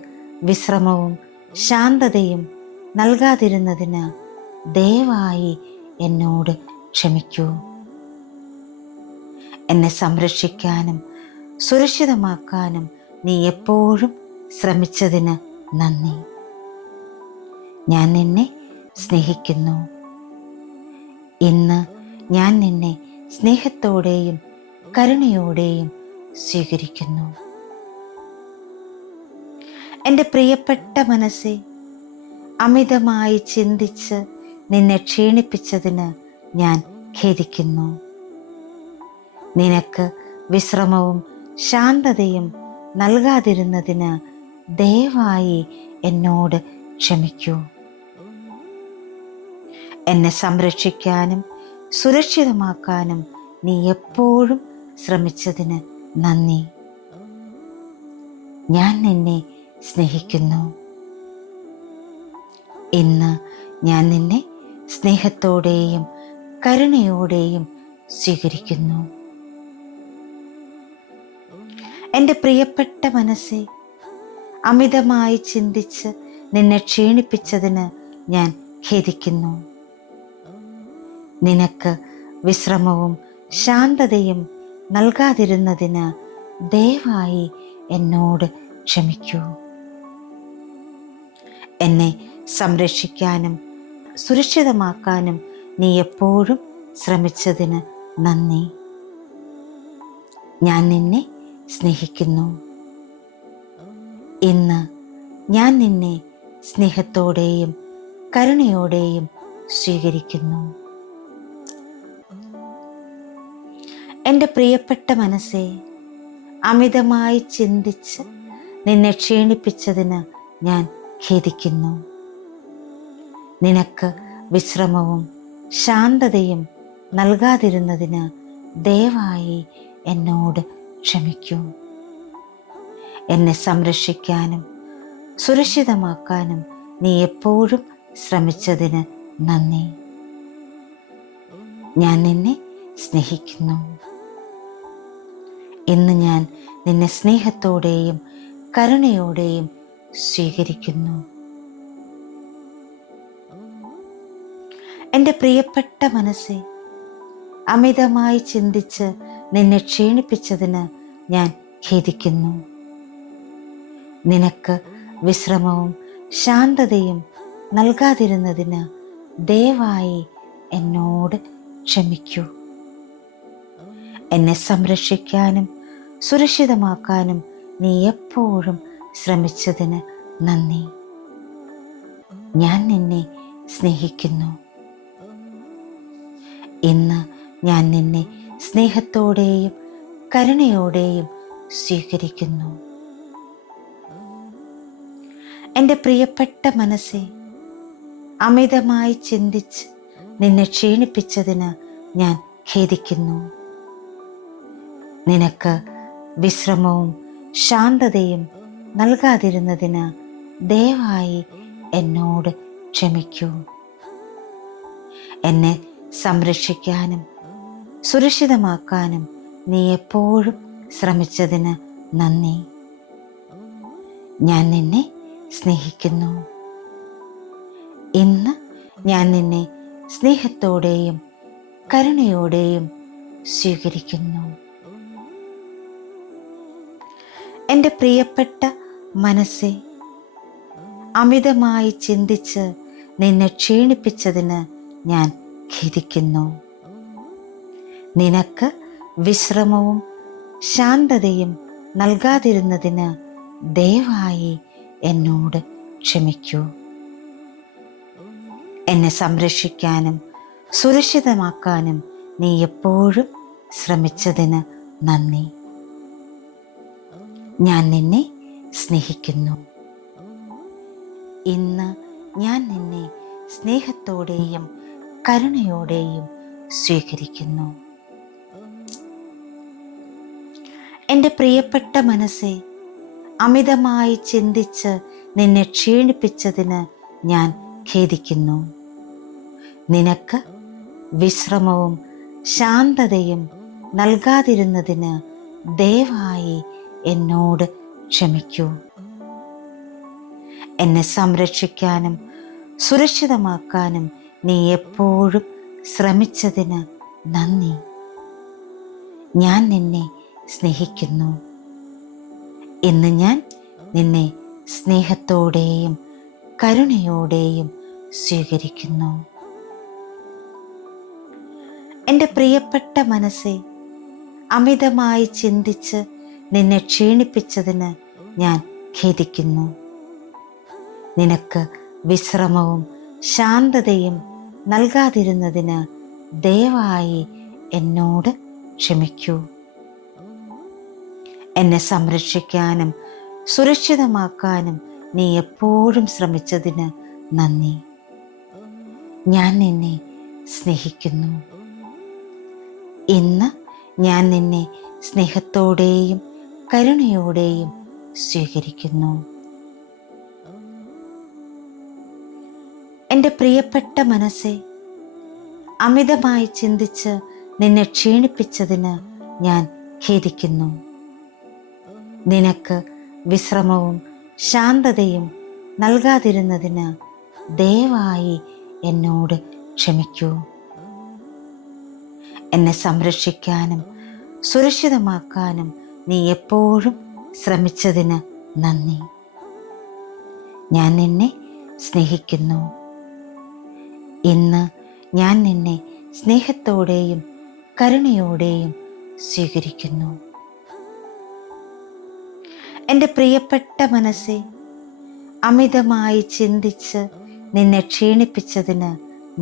വിശ്രമവും ശാന്തതയും നൽകാതിരുന്നതിന് ദയവായി എന്നോട് ക്ഷമിക്കൂ. എന്നെ സംരക്ഷിക്കാനും സുരക്ഷിതമാക്കാനും നീ എപ്പോഴും ശ്രമിച്ചതിന് നന്ദി. ഞാൻ നിന്നെ സ്നേഹിക്കുന്നു. ഇന്ന് ഞാൻ നിന്നെ സ്നേഹത്തോടെയും കരുണയോടെയും സ്വീകരിക്കുന്നു. എൻ്റെ പ്രിയപ്പെട്ട മനസ്സെ, അമിതമായി ചിന്തിച്ച് നിന്നെ ക്ഷീണിപ്പിച്ചതിന് ഞാൻ ഖേദിക്കുന്നു. നിനക്ക് വിശ്രമവും ശാന്തതയും നൽകാതിരുന്നതിന് ദയവായി എന്നോട് ക്ഷമിക്കൂ. എന്നെ സംരക്ഷിക്കാനും സുരക്ഷിതമാക്കാനും നീ എപ്പോഴും ശ്രമിച്ചതിന് നന്ദി. ഞാൻ നിന്നെ സ്നേഹിക്കുന്നു. ഇന്ന് ഞാൻ നിന്നെ സ്നേഹത്തോടെയും കരുണയോടെയും സ്വീകരിക്കുന്നു. എൻ്റെ പ്രിയപ്പെട്ട മനസ്സെ, അമിതമായി ചിന്തിച്ച് നിന്നെ ക്ഷീണിപ്പിച്ചതിന് ഞാൻ ഖേദിക്കുന്നു. നിനക്ക് വിശ്രമവും ശാന്തതയും നൽകാതിരുന്നതിന് ദയവായി എന്നോട് ക്ഷമിക്കൂ. എന്നെ സംരക്ഷിക്കാനും സുരക്ഷിതമാക്കാനും നീ എപ്പോഴും ശ്രമിച്ചതിന് നന്ദി. ഞാൻ നിന്നെ സ്നേഹിക്കുന്നു. ഇന്ന് ഞാൻ നിന്നെ സ്നേഹത്തോടെയും കരുണയോടെയും സ്വീകരിക്കുന്നു. എൻ്റെ പ്രിയപ്പെട്ട മനസ്സെ, അമിതമായി ചിന്തിച്ച് നിന്നെ ക്ഷീണിപ്പിച്ചതിന് ഞാൻ ഖേദിക്കുന്നു. നിനക്ക് വിശ്രമവും ശാന്തതയും നൽകാതിരുന്നതിന് ദയവായി എന്നോട് ക്ഷമിക്കൂ. എന്നെ സംരക്ഷിക്കാനും സുരക്ഷിതമാക്കാനും നീ എപ്പോഴും ശ്രമിച്ചതിന് നന്ദി. ഞാൻ നിന്നെ സ്നേഹിക്കുന്നു. ഇന്ന് ഞാൻ നിന്നെ സ്നേഹത്തോടെയും കരുണയോടെയും സ്വീകരിക്കുന്നു. എൻ്റെ പ്രിയപ്പെട്ട മനസ്സേ, അമിതമായി ചിന്തിച്ച് നിന്നെ ക്ഷീണിപ്പിച്ചതിന് ഞാൻ ഖേദിക്കുന്നു. നിനക്ക് വിശ്രമവും ശാന്തതയും നൽകാതിരുന്നതിന് ദയവായി എന്നോട് ക്ഷമിക്കൂ. എന്നെ സംരക്ഷിക്കാനും സുരക്ഷിതമാക്കാനും നീ എപ്പോഴും ശ്രമിച്ചതിന് നന്ദി. ഞാൻ നിന്നെ സ്നേഹിക്കുന്നു. ഇന്ന് ഞാൻ നിന്നെ സ്നേഹത്തോടെയും കരുണയോടെയും സ്വീകരിക്കുന്നു. എൻ്റെ പ്രിയപ്പെട്ട മനസ്സേ, അമിതമായി ചിന്തിച്ച് നിന്നെ ക്ഷീണിപ്പിച്ചതിന് ഞാൻ ഖേദിക്കുന്നു. നിനക്ക് വിശ്രമവും ശാന്തതയും നൽകാതിരുന്നതിന് ദയവായി എന്നോട് ക്ഷമിക്കൂ. എന്നെ സംരക്ഷിക്കാനും സുരക്ഷിതമാക്കാനും നീ എപ്പോഴും ശ്രമിച്ചതിന് നന്ദി. ഞാൻ നിന്നെ സ്നേഹിക്കുന്നു. ഇന്ന് ഞാൻ നിന്നെ സ്നേഹത്തോടെയും കരുണയോടെയും സ്വീകരിക്കുന്നു. എൻ്റെ പ്രിയപ്പെട്ട മനസ്സേ, അമിതമായി ചിന്തിച്ച് നിന്നെ ക്ഷീണിപ്പിച്ചതിന് ഞാൻ ഖേദിക്കുന്നു. നിനക്ക് വിശ്രമവും ശാന്തതയും നൽകാതിരുന്നതിന് ദയവായി എന്നോട് ക്ഷമിക്കൂ. എന്നെ സംരക്ഷിക്കാനും സുരക്ഷിതമാക്കാനും നീ എപ്പോഴും ശ്രമിച്ചതിന് നന്ദി. ഞാൻ നിന്നെ സ്നേഹിക്കുന്നു. ഇന്ന് ഞാൻ നിന്നെ സ്നേഹത്തോടെയും കരുണയോടെയും സ്വീകരിക്കുന്നു. എൻ്റെ പ്രിയപ്പെട്ട മനസ്സേ, അമിതമായി ചിന്തിച്ച് നിന്നെ ക്ഷീണിപ്പിച്ചതിന് ഞാൻ ഖേദിക്കുന്നു. നിനക്ക് വിശ്രമവും ശാന്തതയും നൽകാതിരുന്നതിന് ദയവായി എന്നോട് ക്ഷമിക്കൂ. എന്നെ സംരക്ഷിക്കാനും സുരക്ഷിതമാക്കാനും നീ എപ്പോഴും ശ്രമിച്ചതിന് നന്ദി. ഞാൻ നിന്നെ സ്നേഹിക്കുന്നു. ഇന്ന് ഞാൻ നിന്നെ സ്നേഹത്തോടെയും കരുണയോടെയും സ്വീകരിക്കുന്നു. എൻ്റെ പ്രിയപ്പെട്ട മനസ്സേ, അമിതമായി ചിന്തിച്ച് നിന്നെ ക്ഷീണിപ്പിച്ചതിന് ഞാൻ ഖേദിക്കുന്നു. നിനക്ക് വിശ്രമവും ശാന്തതയും നൽകാതിരുന്നതിന് ദയവായി എന്നോട് ക്ഷമിക്കൂ. എന്നെ സംരക്ഷിക്കാനും സുരക്ഷിതമാക്കാനും നീ എപ്പോഴും ശ്രമിച്ചതിന് നന്ദി. ഞാൻ നിന്നെ സ്നേഹിക്കുന്നു. ഇന്ന് ഞാൻ നിന്നെ സ്നേഹത്തോടെയും കരുണയോടെയും സ്വീകരിക്കുന്നു. എൻ്റെ പ്രിയപ്പെട്ട മനസ്സേ, അമിതമായി ചിന്തിച്ച് നിന്നെ ക്ഷീണിപ്പിച്ചതിന് ഞാൻ ഖേദിക്കുന്നു. നിനക്ക് വിശ്രമവും ശാന്തതയും നൽകാതിരുന്നതിന് ദയവായി എന്നോട് ക്ഷമിക്കൂ. എന്നെ സംരക്ഷിക്കാനും സുരക്ഷിതമാക്കാനും നീ എപ്പോഴും ശ്രമിച്ചതിന് നന്ദി. ഞാൻ നിന്നെ സ്നേഹിക്കുന്നു. ഇന്ന് ഞാൻ നിന്നെ സ്നേഹത്തോടെയും കരുണയോടെയും സ്വീകരിക്കുന്നു. എൻ്റെ പ്രിയപ്പെട്ട മനസ്സേ, അമിതമായി ചിന്തിച്ച് നിന്നെ ക്ഷീണിപ്പിച്ചതിന്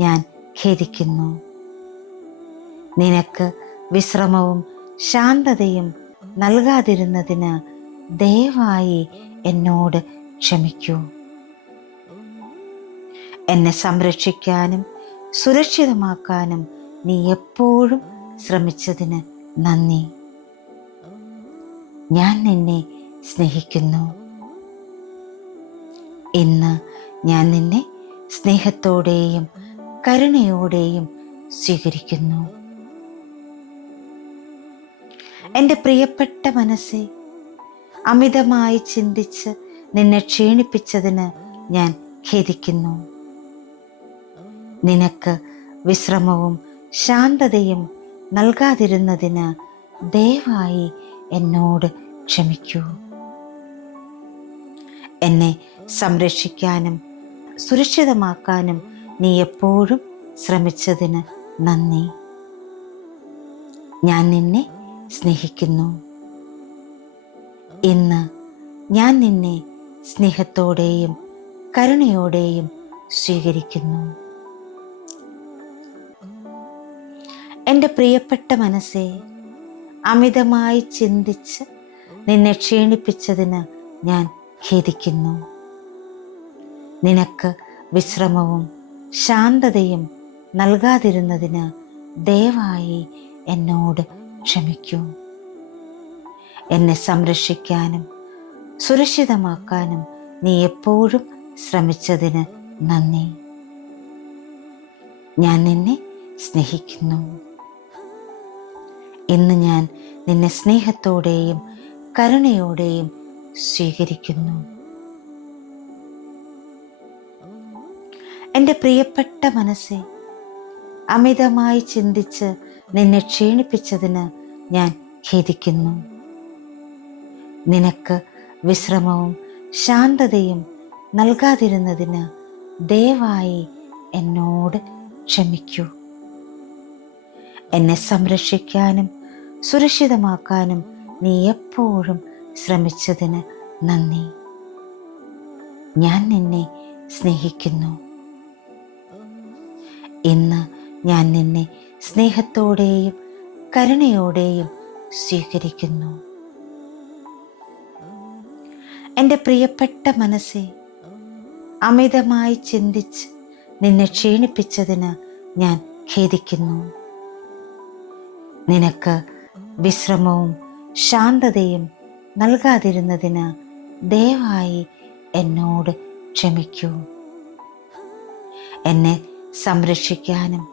ഞാൻ ഖേദിക്കുന്നു. നിനക്ക് വിശ്രമവും ശാന്തതയും നൽകാതിരുന്നതിന് ദയവായി എന്നോട് ക്ഷമിക്കൂ. എന്നെ സംരക്ഷിക്കാനും സുരക്ഷിതമാക്കാനും നീ എപ്പോഴും ശ്രമിച്ചതിന് നന്ദി. ഞാൻ നിന്നെ സ്നേഹിക്കുന്നു. ഇന്ന് ഞാൻ നിന്നെ സ്നേഹത്തോടെയും കരുണയോടെയും സ്വീകരിക്കുന്നു. എൻ്റെ പ്രിയപ്പെട്ട മനസ്സേ, അമിതമായി ചിന്തിച്ച് നിന്നെ ക്ഷീണിപ്പിച്ചതിന് ഞാൻ ഖേദിക്കുന്നു. നിനക്ക് വിശ്രമവും ശാന്തതയും നൽകാതിരുന്നതിന് ദയവായി എന്നോട് ക്ഷമിക്കൂ. എന്നെ സംരക്ഷിക്കാനും സുരക്ഷിതമാക്കാനും നീ എപ്പോഴും ശ്രമിച്ചതിന് നന്ദി. ഞാൻ നിന്നെ സ്നേഹിക്കുന്നു. ഇന്ന് ഞാൻ നിന്നെ സ്നേഹത്തോടെയും കരുണയോടെയും സ്വീകരിക്കുന്നു. എൻ്റെ പ്രിയപ്പെട്ട മനസ്സേ, അമിതമായി ചിന്തിച്ച് നിന്നെ ക്ഷീണിപ്പിച്ചതിന് ഞാൻ ഖേദിക്കുന്നു. നിനക്ക് വിശ്രമവും ശാന്തതയും നൽകാതിരുന്നതിന് ദയവായി എന്നോട് ക്ഷമിക്കൂ. എന്നെ സംരക്ഷിക്കാനും സുരക്ഷിതമാക്കാനും നീ എപ്പോഴും ശ്രമിച്ചതിന് നന്ദി. ഞാൻ നിന്നെ സ്നേഹിക്കുന്നു. ഇന്ന് ഞാൻ നിന്നെ സ്നേഹത്തോടെയും കരുണയോടെയും സ്വീകരിക്കുന്നു. എൻ്റെ പ്രിയപ്പെട്ട മനസ്സേ, അമിതമായി ചിന്തിച്ച് നിന്നെ ക്ഷീണിപ്പിച്ചതിന് ഞാൻ ഖേദിക്കുന്നു. നിനക്ക് വിശ്രമവും ശാന്തതയും നൽകാതിരുന്നതിന് ദയവായി എന്നോട് ക്ഷമിക്കൂ. എന്നെ സംരക്ഷിക്കാനും സുരക്ഷിതമാക്കാനും നീ എപ്പോഴും ശ്രമിച്ചതിന് നന്ദി. ഞാൻ നിന്നെ സ്നേഹിക്കുന്നു. ഇന്ന് ഞാൻ നിന്നെ സ്നേഹത്തോടെയും കരുണയോടെയും സ്വീകരിക്കുന്നു. എൻ്റെ പ്രിയപ്പെട്ട മനസ്സേ, അമിതമായി ചിന്തിച്ച് നിന്നെ ക്ഷീണിപ്പിച്ചതിന് ഞാൻ ഖേദിക്കുന്നു. നിനക്ക് വിശ്രമവും ശാന്തതയും നൽകാതിരുന്നതിന് ദയവായി എന്നോട് ക്ഷമിക്കൂ. എന്നെ സംരക്ഷിക്കാനും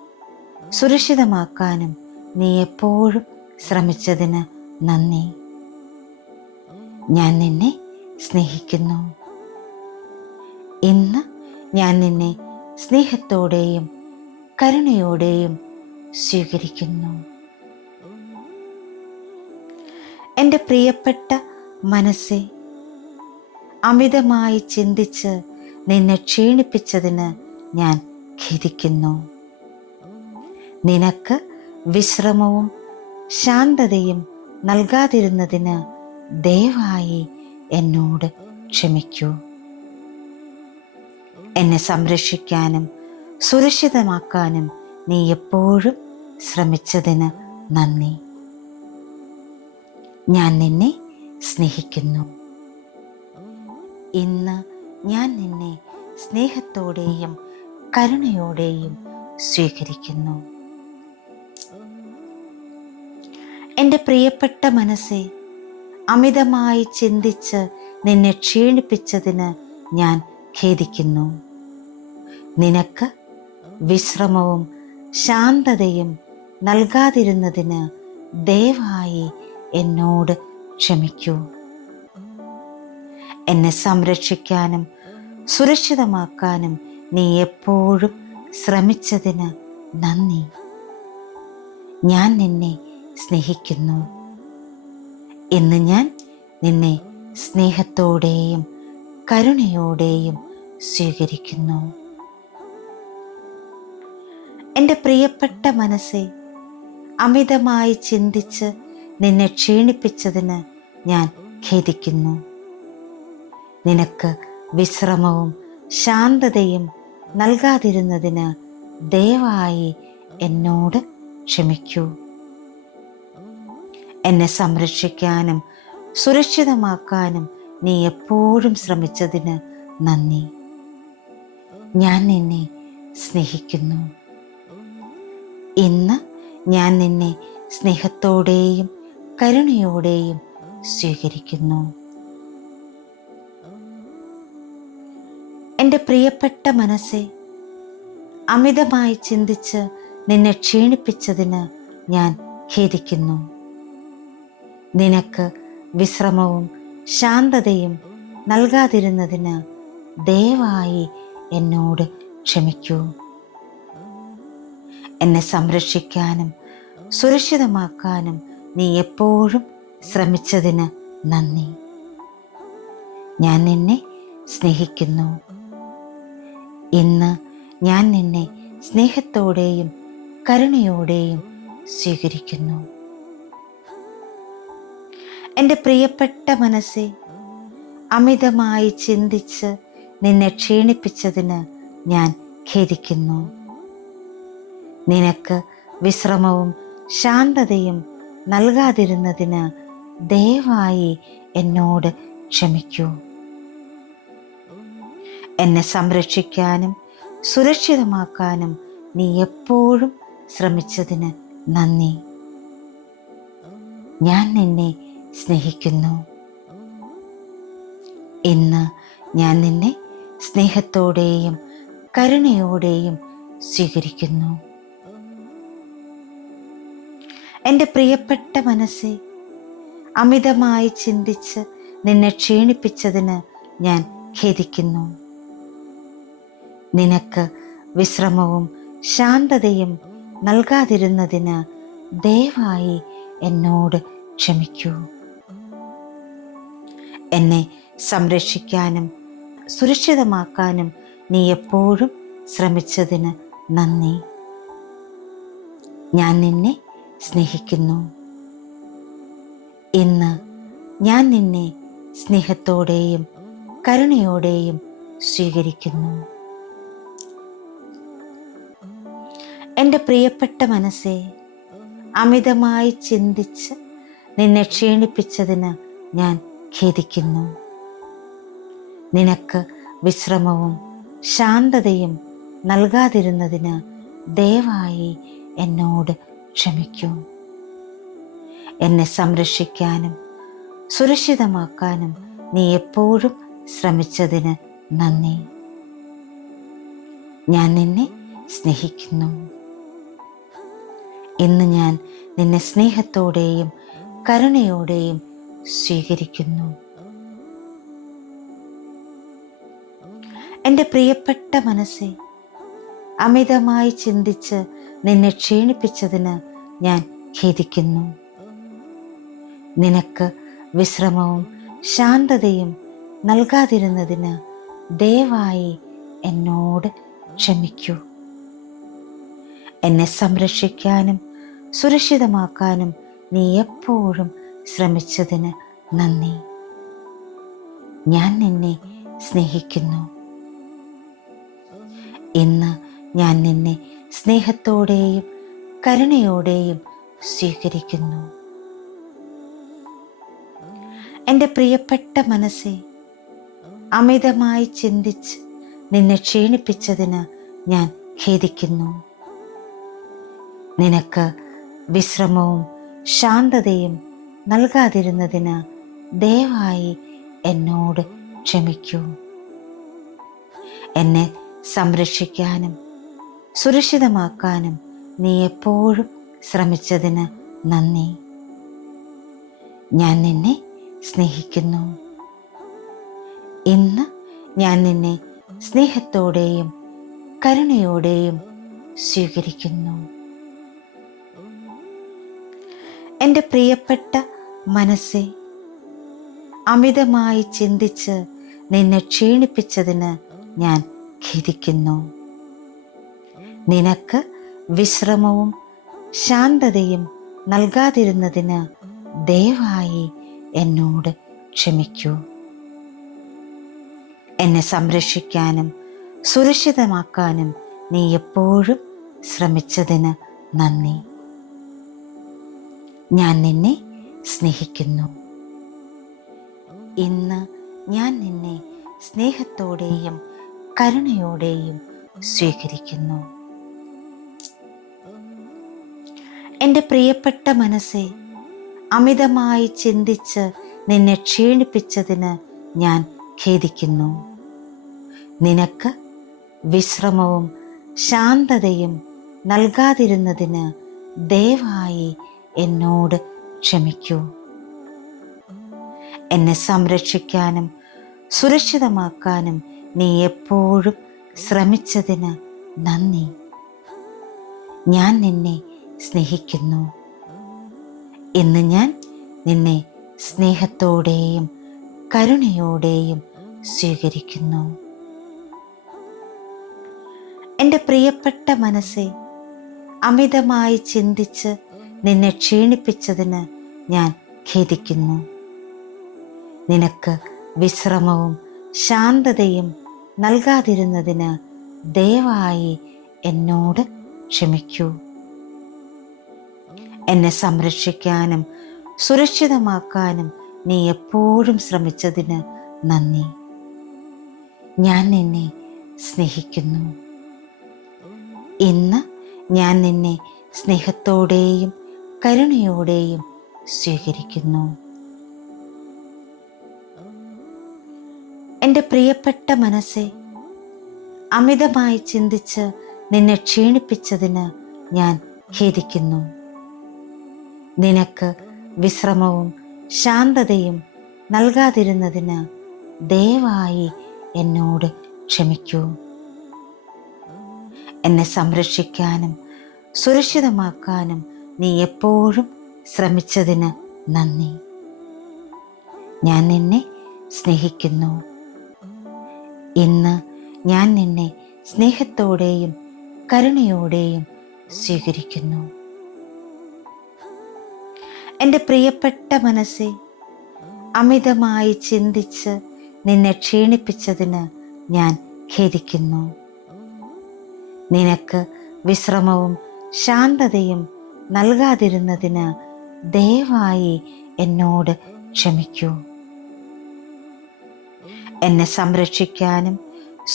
സുരക്ഷിതമാക്കാനും നീ എപ്പോഴും ശ്രമിച്ചതിന് നന്ദി. ഞാൻ നിന്നെ സ്നേഹിക്കുന്നു. ഇന്ന് ഞാൻ നിന്നെ സ്നേഹത്തോടെയും കരുണയോടെയും സ്വീകരിക്കുന്നു. എൻ്റെ പ്രിയപ്പെട്ട മനസ്സേ, അമിതമായി ചിന്തിച്ച് നിന്നെ ക്ഷീണിപ്പിച്ചതിന് ഞാൻ ഖേദിക്കുന്നു. നിനക്ക് വിശ്രമവും ശാന്തതയും നൽകാതിരുന്നതിന് ദയവായി എന്നോട് ക്ഷമിക്കൂ. എന്നെ സംരക്ഷിക്കാനും സുരക്ഷിതമാക്കാനും നീ എപ്പോഴും ശ്രമിച്ചതിന് നന്ദി. ഞാൻ നിന്നെ സ്നേഹിക്കുന്നു. ഇന്ന് ഞാൻ നിന്നെ സ്നേഹത്തോടെയും കരുണയോടെയും സ്വീകരിക്കുന്നു. എൻ്റെ പ്രിയപ്പെട്ട മനസ്സേ, അമിതമായി ചിന്തിച്ച് നിന്നെ ക്ഷീണിപ്പിച്ചതിന് ഞാൻ ഖേദിക്കുന്നു. നിനക്ക് വിശ്രമവും ശാന്തതയും നൽകാതിരുന്നതിന് ദയവായി എന്നോട് ക്ഷമിക്കൂ. എന്നെ സംരക്ഷിക്കാനും സുരക്ഷിതമാക്കാനും നീ എപ്പോഴും ശ്രമിച്ചതിന് നന്ദി. ഞാൻ നിന്നെ സ്നേഹിക്കുന്നു. ഇന്ന് ഞാൻ നിന്നെ സ്നേഹത്തോടെയും കരുണയോടെയും സ്വീകരിക്കുന്നു. എൻ്റെ പ്രിയപ്പെട്ട മനസ്സേ, അമിതമായി ചിന്തിച്ച് നിന്നെ ക്ഷീണിപ്പിച്ചതിന് ഞാൻ ഖേദിക്കുന്നു. നിനക്ക് വിശ്രമവും ശാന്തതയും നൽകാതിരുന്നതിന് ദയവായി എന്നോട് ക്ഷമിക്കൂ. എന്നെ സംരക്ഷിക്കാനും സുരക്ഷിതമാക്കാനും നീ എപ്പോഴും ശ്രമിച്ചതിന് നന്ദി. ഞാൻ നിന്നെ സ്നേഹിക്കുന്നു. ഇന്ന് ഞാൻ നിന്നെ സ്നേഹത്തോടെയും കരുണയോടെയും സ്വീകരിക്കുന്നു. എൻ്റെ പ്രിയപ്പെട്ട മനസ്സെ, അമിതമായി ചിന്തിച്ച് നിന്നെ ക്ഷീണിപ്പിച്ചതിന് ഞാൻ ഖേദിക്കുന്നു. നിനക്ക് വിശ്രമവും ശാന്തതയും നൽകാതിരുന്നതിന് ദയവായി എന്നോട് ക്ഷമിക്കൂ. എന്നെ സംരക്ഷിക്കാനും സുരക്ഷിതമാക്കാനും നീ എപ്പോഴും ശ്രമിച്ചതിന് നന്ദി. ഞാൻ നിന്നെ സ്നേഹിക്കുന്നു. ഇന്ന് ഞാൻ നിന്നെ സ്നേഹത്തോടെയും കരുണയോടെയും സ്വീകരിക്കുന്നു. എൻ്റെ പ്രിയപ്പെട്ട മനസ്സെ, അമിതമായി ചിന്തിച്ച് നിന്നെ ക്ഷീണിപ്പിച്ചതിന് ഞാൻ ഖേദിക്കുന്നു. നിനക്ക് വിശ്രമവും ശാന്തതയും നൽകാതിരുന്നതിന് ദയവായി എന്നോട് ക്ഷമിക്കൂ. എന്നെ സംരക്ഷിക്കാനും സുരക്ഷിതമാക്കാനും നീ എപ്പോഴും ശ്രമിച്ചതിന് നന്ദി. ഞാൻ നിന്നെ സ്നേഹിക്കുന്നു. ഇന്ന് ഞാൻ നിന്നെ സ്നേഹത്തോടെയും കരുണയോടെയും സ്വീകരിക്കുന്നു. എൻ്റെ പ്രിയപ്പെട്ട മനസ്സെ, അമിതമായി ചിന്തിച്ച് നിന്നെ ക്ഷീണിപ്പിച്ചതിന് ഞാൻ ഖേദിക്കുന്നു. നിനക്ക് വിശ്രമവും ശാന്തതയും നൽകാതിരുന്നതിന് ദയവായി എന്നോട് ക്ഷമിക്കൂ. എന്നെ സംരക്ഷിക്കാനും സുരക്ഷിതമാക്കാനും നീ എപ്പോഴും ശ്രമിച്ചതിന് നന്ദി. ഞാൻ നിന്നെ സ്നേഹിക്കുന്നു. ഇന്ന് ഞാൻ നിന്നെ സ്നേഹത്തോടെയും കരുണയോടെയും സ്വീകരിക്കുന്നു. എൻ്റെ പ്രിയപ്പെട്ട മനസ്സെ, അമിതമായി ചിന്തിച്ച് നിന്നെ ക്ഷീണിപ്പിച്ചതിന് ഞാൻ ഖേദിക്കുന്നു. നിനക്ക് വിശ്രമവും ശാന്തതയും നൽകാതിരുന്നതിന് ദയവായി എന്നോട് ക്ഷമിക്കൂ. എന്നെ സംരക്ഷിക്കാനും സുരക്ഷിതമാക്കാനും നീ എപ്പോഴും ശ്രമിച്ചതിന് നന്ദി. ഞാൻ നിന്നെ സ്നേഹിക്കുന്നു. ഇന്ന് ഞാൻ നിന്നെ സ്നേഹത്തോടെയും കരുണയോടെയും സ്വീകരിക്കുന്നു. എൻ്റെ പ്രിയപ്പെട്ട മനസ്സെ, അമിതമായി ചിന്തിച്ച് നിന്നെ ക്ഷീണിപ്പിച്ചതിന് ഞാൻ ഖേദിക്കുന്നു. നിനക്ക് വിശ്രമവും ശാന്തതയും നൽകാതിരുന്നതിന് ദയവായി എന്നോട് ക്ഷമിക്കൂ. എന്നെ സംരക്ഷിക്കാനും സുരക്ഷിതമാക്കാനും നീ എപ്പോഴും ശ്രമിച്ചതിന് നന്ദി. ഞാൻ നിന്നെ സ്നേഹിക്കുന്നു. ഇന്ന് ഞാൻ നിന്നെ സ്നേഹത്തോടെയും കരുണയോടെയും സ്വീകരിക്കുന്നു. എൻ്റെ പ്രിയപ്പെട്ട മനസ്സെ, അമിതമായി ചിന്തിച്ച് നിന്നെ ക്ഷീണിപ്പിച്ചതിന് ഞാൻ ഖേദിക്കുന്നു. നിനക്ക് വിശ്രമവും ശാന്തതയും നൽകാതിരുന്നതിന് ദയവായി എന്നോട് ക്ഷമിക്കൂ. എന്നെ സംരക്ഷിക്കാനും സുരക്ഷിതമാക്കാനും നീ എപ്പോഴും ശ്രമിച്ചതിന് നന്ദി. ഞാൻ നിന്നെ സ്നേഹിക്കുന്നു. ഇന്ന് ഞാൻ നിന്നെ സ്നേഹത്തോടെയും കരുണയോടെയും സ്വീകരിക്കുന്നു. എൻ്റെ പ്രിയപ്പെട്ട മനസ്സെ, അമിതമായി ചിന്തിച്ച് നിന്നെ ക്ഷീണിപ്പിച്ചതിന് ഞാൻ ഖേദിക്കുന്നു. നിനക്ക് വിശ്രമവും ശാന്തതയും നൽകാതിരുന്നതിന് ദയവായി എന്നോട് ക്ഷമിക്കൂ. എന്നെ സംരക്ഷിക്കാനും സുരക്ഷിതമാക്കാനും നീ എപ്പോഴും ശ്രമിച്ചതിന് നന്ദി. ഞാൻ നിന്നെ സ്നേഹിക്കുന്നു. ഇന്ന് ഞാൻ നിന്നെ സ്നേഹത്തോടെയും കരുണയോടെയും സ്വീകരിക്കുന്നു. എൻ്റെ പ്രിയപ്പെട്ട മനസ്സെ, അമിതമായി ചിന്തിച്ച് നിന്നെ ക്ഷീണിപ്പിച്ചതിന് ഞാൻ ഖേദിക്കുന്നു. നിനക്ക് വിശ്രമവും ശാന്തതയും നൽകാതിരുന്നതിന് ദയവായി എന്നോട് ക്ഷമിക്കൂ. എന്നെ സംരക്ഷിക്കാനും സുരക്ഷിതമാക്കാനും നീ എപ്പോഴും ശ്രമിച്ചതിന് നന്ദി. ഞാൻ നിന്നെ സ്നേഹിക്കുന്നു. ഇന്ന് ഞാൻ നിന്നെ സ്നേഹത്തോടെയും കരുണയോടെയും സ്വീകരിക്കുന്നു. എൻ്റെ പ്രിയപ്പെട്ട മനസ്സെ, അമിതമായി ചിന്തിച്ച് നിന്നെ ക്ഷീണിപ്പിച്ചതിന് ഞാൻ ഖേദിക്കുന്നു. നിനക്ക് വിശ്രമവും ശാന്തതയും നൽകാതിരുന്നതിന് ദയവായി എന്നോട് ക്ഷമിക്കൂ. എന്നെ സംരക്ഷിക്കാനും സുരക്ഷിതമാക്കാനും നീ എപ്പോഴും ശ്രമിച്ചതിന് നന്ദി. ഞാൻ നിന്നെ സ്നേഹിക്കുന്നു. ഇന്ന് ഞാൻ നിന്നെ സ്നേഹത്തോടെയും കരുണയോടെയും സ്വീകരിക്കുന്നു. എൻ്റെ പ്രിയപ്പെട്ട മനസ്സെ, അമിതമായി ചിന്തിച്ച് നിന്നെ ക്ഷീണിപ്പിച്ചതിന് ഞാൻ ഖേദിക്കുന്നു. നിനക്ക് വിശ്രമവും ശാന്തതയും നൽകാതിരുന്നതിന് ദയവായി എന്നോട് ക്ഷമിക്കൂ. എന്നെ സംരക്ഷിക്കാനും സുരക്ഷിതമാക്കാനും നീ എപ്പോഴും ശ്രമിച്ചതിന് നന്ദി. ഞാൻ നിന്നെ സ്നേഹിക്കുന്നു. ഇന്ന് ഞാൻ നിന്നെ സ്നേഹത്തോടെയും കരുണയോടെയും സ്വീകരിക്കുന്നു. എൻ്റെ പ്രിയപ്പെട്ട മനസ്സെ, അമിതമായി ചിന്തിച്ച് നിന്നെ ക്ഷീണിപ്പിച്ചതിന് ഞാൻ ഖേദിക്കുന്നു. നിനക്ക് വിശ്രമവും ശാന്തതയും നൽകാതിരുന്നതിന് ദയവായി എന്നോട് ക്ഷമിക്കൂ. എന്നെ സംരക്ഷിക്കാനും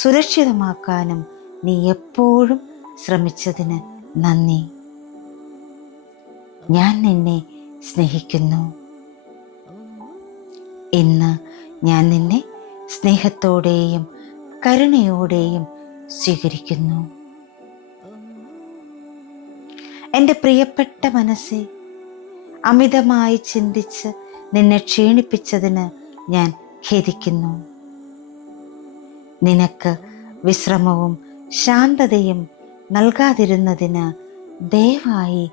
സുരക്ഷിതമാക്കാനും നീ എപ്പോഴും ശ്രമിച്ചതിന് നന്ദി. ഞാൻ നിന്നെ സ്നേഹിക്കുന്നു. ഇന്ന് ഞാൻ നിന്നെ സ്നേഹത്തോടെയും കരുണയോടെയും സ്വീകരിക്കുന്നു. എൻ്റെ പ്രിയപ്പെട്ട മനസ്സെ, അമിതമായി ചിന്തിച്ച് നിന്നെ ക്ഷീണിപ്പിച്ചതിന് ഞാൻ ഖേദിക്കുന്നു. നിനക്ക് വിശ്രമവും ശാന്തതയും നൽകാതിരുന്നതിന് ദയവായി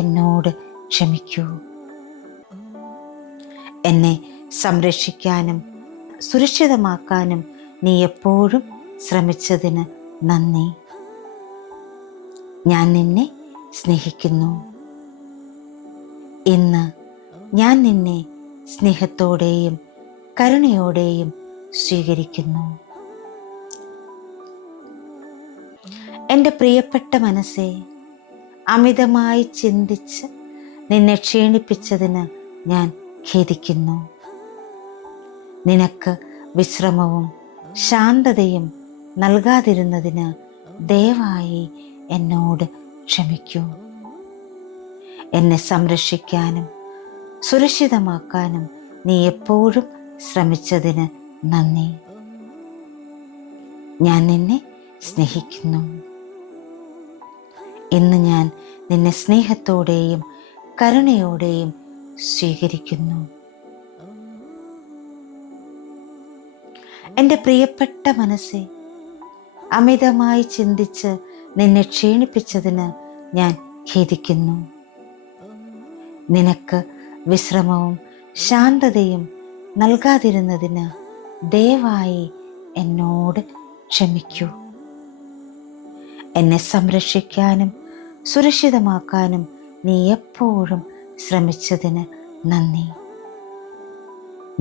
എന്നോട് ക്ഷമിക്കൂ. എന്നെ സംരക്ഷിക്കാനും സുരക്ഷിതമാക്കാനും നീ എപ്പോഴും ശ്രമിച്ചതിന് നന്ദി. ഞാൻ നിന്നെ സ്നേഹിക്കുന്നു. ഇന്ന് ഞാൻ നിന്നെ സ്നേഹത്തോടെയും കരുണയോടെയും സ്വീകരിക്കുന്നു. എൻ്റെ പ്രിയപ്പെട്ട മനസ്സെ, അമിതമായി ചിന്തിച്ച് നിന്നെ ക്ഷീണിപ്പിച്ചതിന് ഞാൻ ഖേദിക്കുന്നു. നിനക്ക് വിശ്രമവും ശാന്തതയും നൽകാതിരുന്നതിന് ദയവായി എന്നോട് ക്ഷമിക്കൂ. എന്നെ സംരക്ഷിക്കാനും സുരക്ഷിതമാക്കാനും നീ എപ്പോഴും ശ്രമിച്ചതിന് നന്ദി. ഞാൻ നിന്നെ സ്നേഹിക്കുന്നു. ഇന്ന് ഞാൻ നിന്നെ സ്നേഹത്തോടെയും കരുണയോടെയും സ്വീകരിക്കുന്നു. എൻ്റെ പ്രിയപ്പെട്ട മനസ്സെ, അമിതമായി ചിന്തിച്ച് നിന്നെ ക്ഷീണിപ്പിച്ചതിന് ഞാൻ ഖേദിക്കുന്നു. നിനക്ക് വിശ്രമവും ശാന്തതയും നൽകാതിരുന്നതിന് ദയവായി എന്നോട് ക്ഷമിക്കൂ. എന്നെ സംരക്ഷിക്കാനും സുരക്ഷിതമാക്കാനും നീ എപ്പോഴും ശ്രമിച്ചതിന് നന്ദി.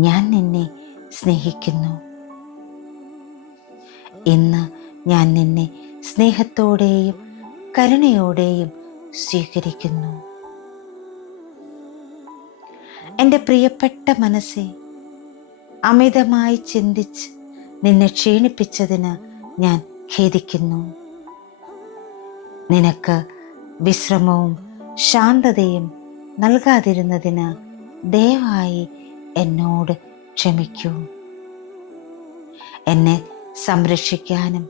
ഞാൻ നിന്നെ സ്നേഹിക്കുന്നു. ഇന്ന് ഞാൻ നിന്നെ സ്നേഹത്തോടെയും കരുണയോടെയും സ്വീകരിക്കുന്നു. എൻ്റെ പ്രിയപ്പെട്ട മനസ്സെ, അമിതമായി ചിന്തിച്ച് നിന്നെ ക്ഷീണിപ്പിച്ചതിന് ഞാൻ ഖേദിക്കുന്നു. നിനക്ക് വിശ്രമവും ശാന്തതയും നൽകാതിരുന്നതിന് ദയവായി എന്നോട് ക്ഷമിക്കൂ. എന്നെ സംരക്ഷിക്കാനും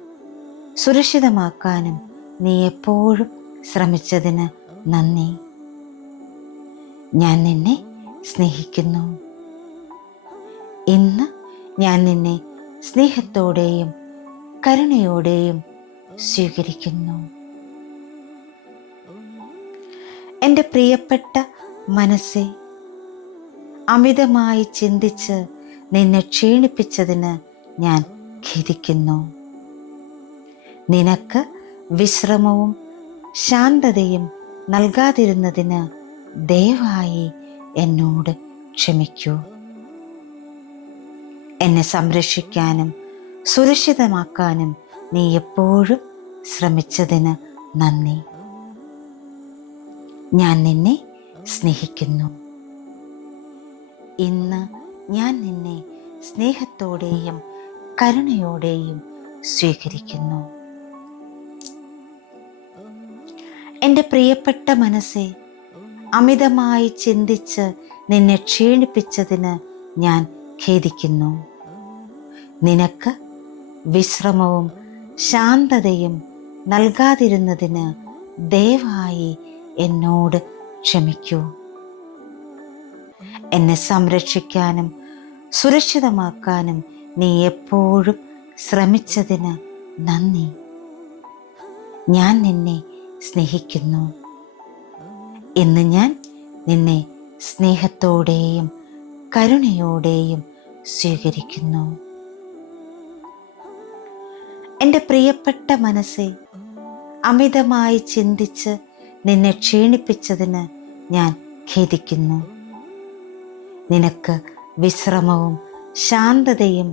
സുരക്ഷിതമാക്കാനും നീ എപ്പോഴും ശ്രമിച്ചതിന് നന്ദി. ഞാൻ നിന്നെ സ്നേഹിക്കുന്നു. ഇന്ന് ഞാൻ നിന്നെ സ്നേഹത്തോടെയും കരുണയോടെയും സ്വീകരിക്കുന്നു. എൻ്റെ പ്രിയപ്പെട്ട മനസ്സെ, അമിതമായി ചിന്തിച്ച് നിന്നെ ക്ഷീണിപ്പിച്ചതിന് ഞാൻ ഖേദിക്കുന്നു. നിനക്ക് വിശ്രമവും ശാന്തതയും നൽകാതിരുന്നതിന് ദയവായി എന്നോട് ക്ഷമിക്കൂ. എന്നെ സംരക്ഷിക്കാനും സുരക്ഷിതമാക്കാനും നീ എപ്പോഴും ശ്രമിച്ചതിന് നന്ദി. ഞാൻ നിന്നെ സ്നേഹിക്കുന്നു. ഇന്ന് ഞാൻ നിന്നെ സ്നേഹത്തോടെയും കരുണയോടെയും സ്വീകരിക്കുന്നു. എൻ്റെ പ്രിയപ്പെട്ട മനസ്സെ, അമിതമായി ചിന്തിച്ച് നിന്നെ ക്ഷീണിപ്പിച്ചതിന് ഞാൻ ഖേദിക്കുന്നു. നിനക്ക് വിശ്രമവും ശാന്തതയും നൽകാതിരുന്നതിന് ദയവായി എന്നോട് ക്ഷമിക്കൂ. എന്നെ സംരക്ഷിക്കാനും സുരക്ഷിതമാക്കാനും നീ എപ്പോഴും ശ്രമിച്ചതിന് നന്ദി. ഞാൻ നിന്നെ സ്നേഹിക്കുന്നു. ഇന്ന് ഞാൻ നിന്നെ സ്നേഹത്തോടെയും കരുണയോടെയും സ്വീകരിക്കുന്നു. എൻ്റെ പ്രിയപ്പെട്ട മനസ്സെ, അമിതമായി ചിന്തിച്ച് നിന്നെ ക്ഷീണിപ്പിച്ചതിന് ഞാൻ ഖേദിക്കുന്നു. നിനക്ക് വിശ്രമവും ശാന്തതയും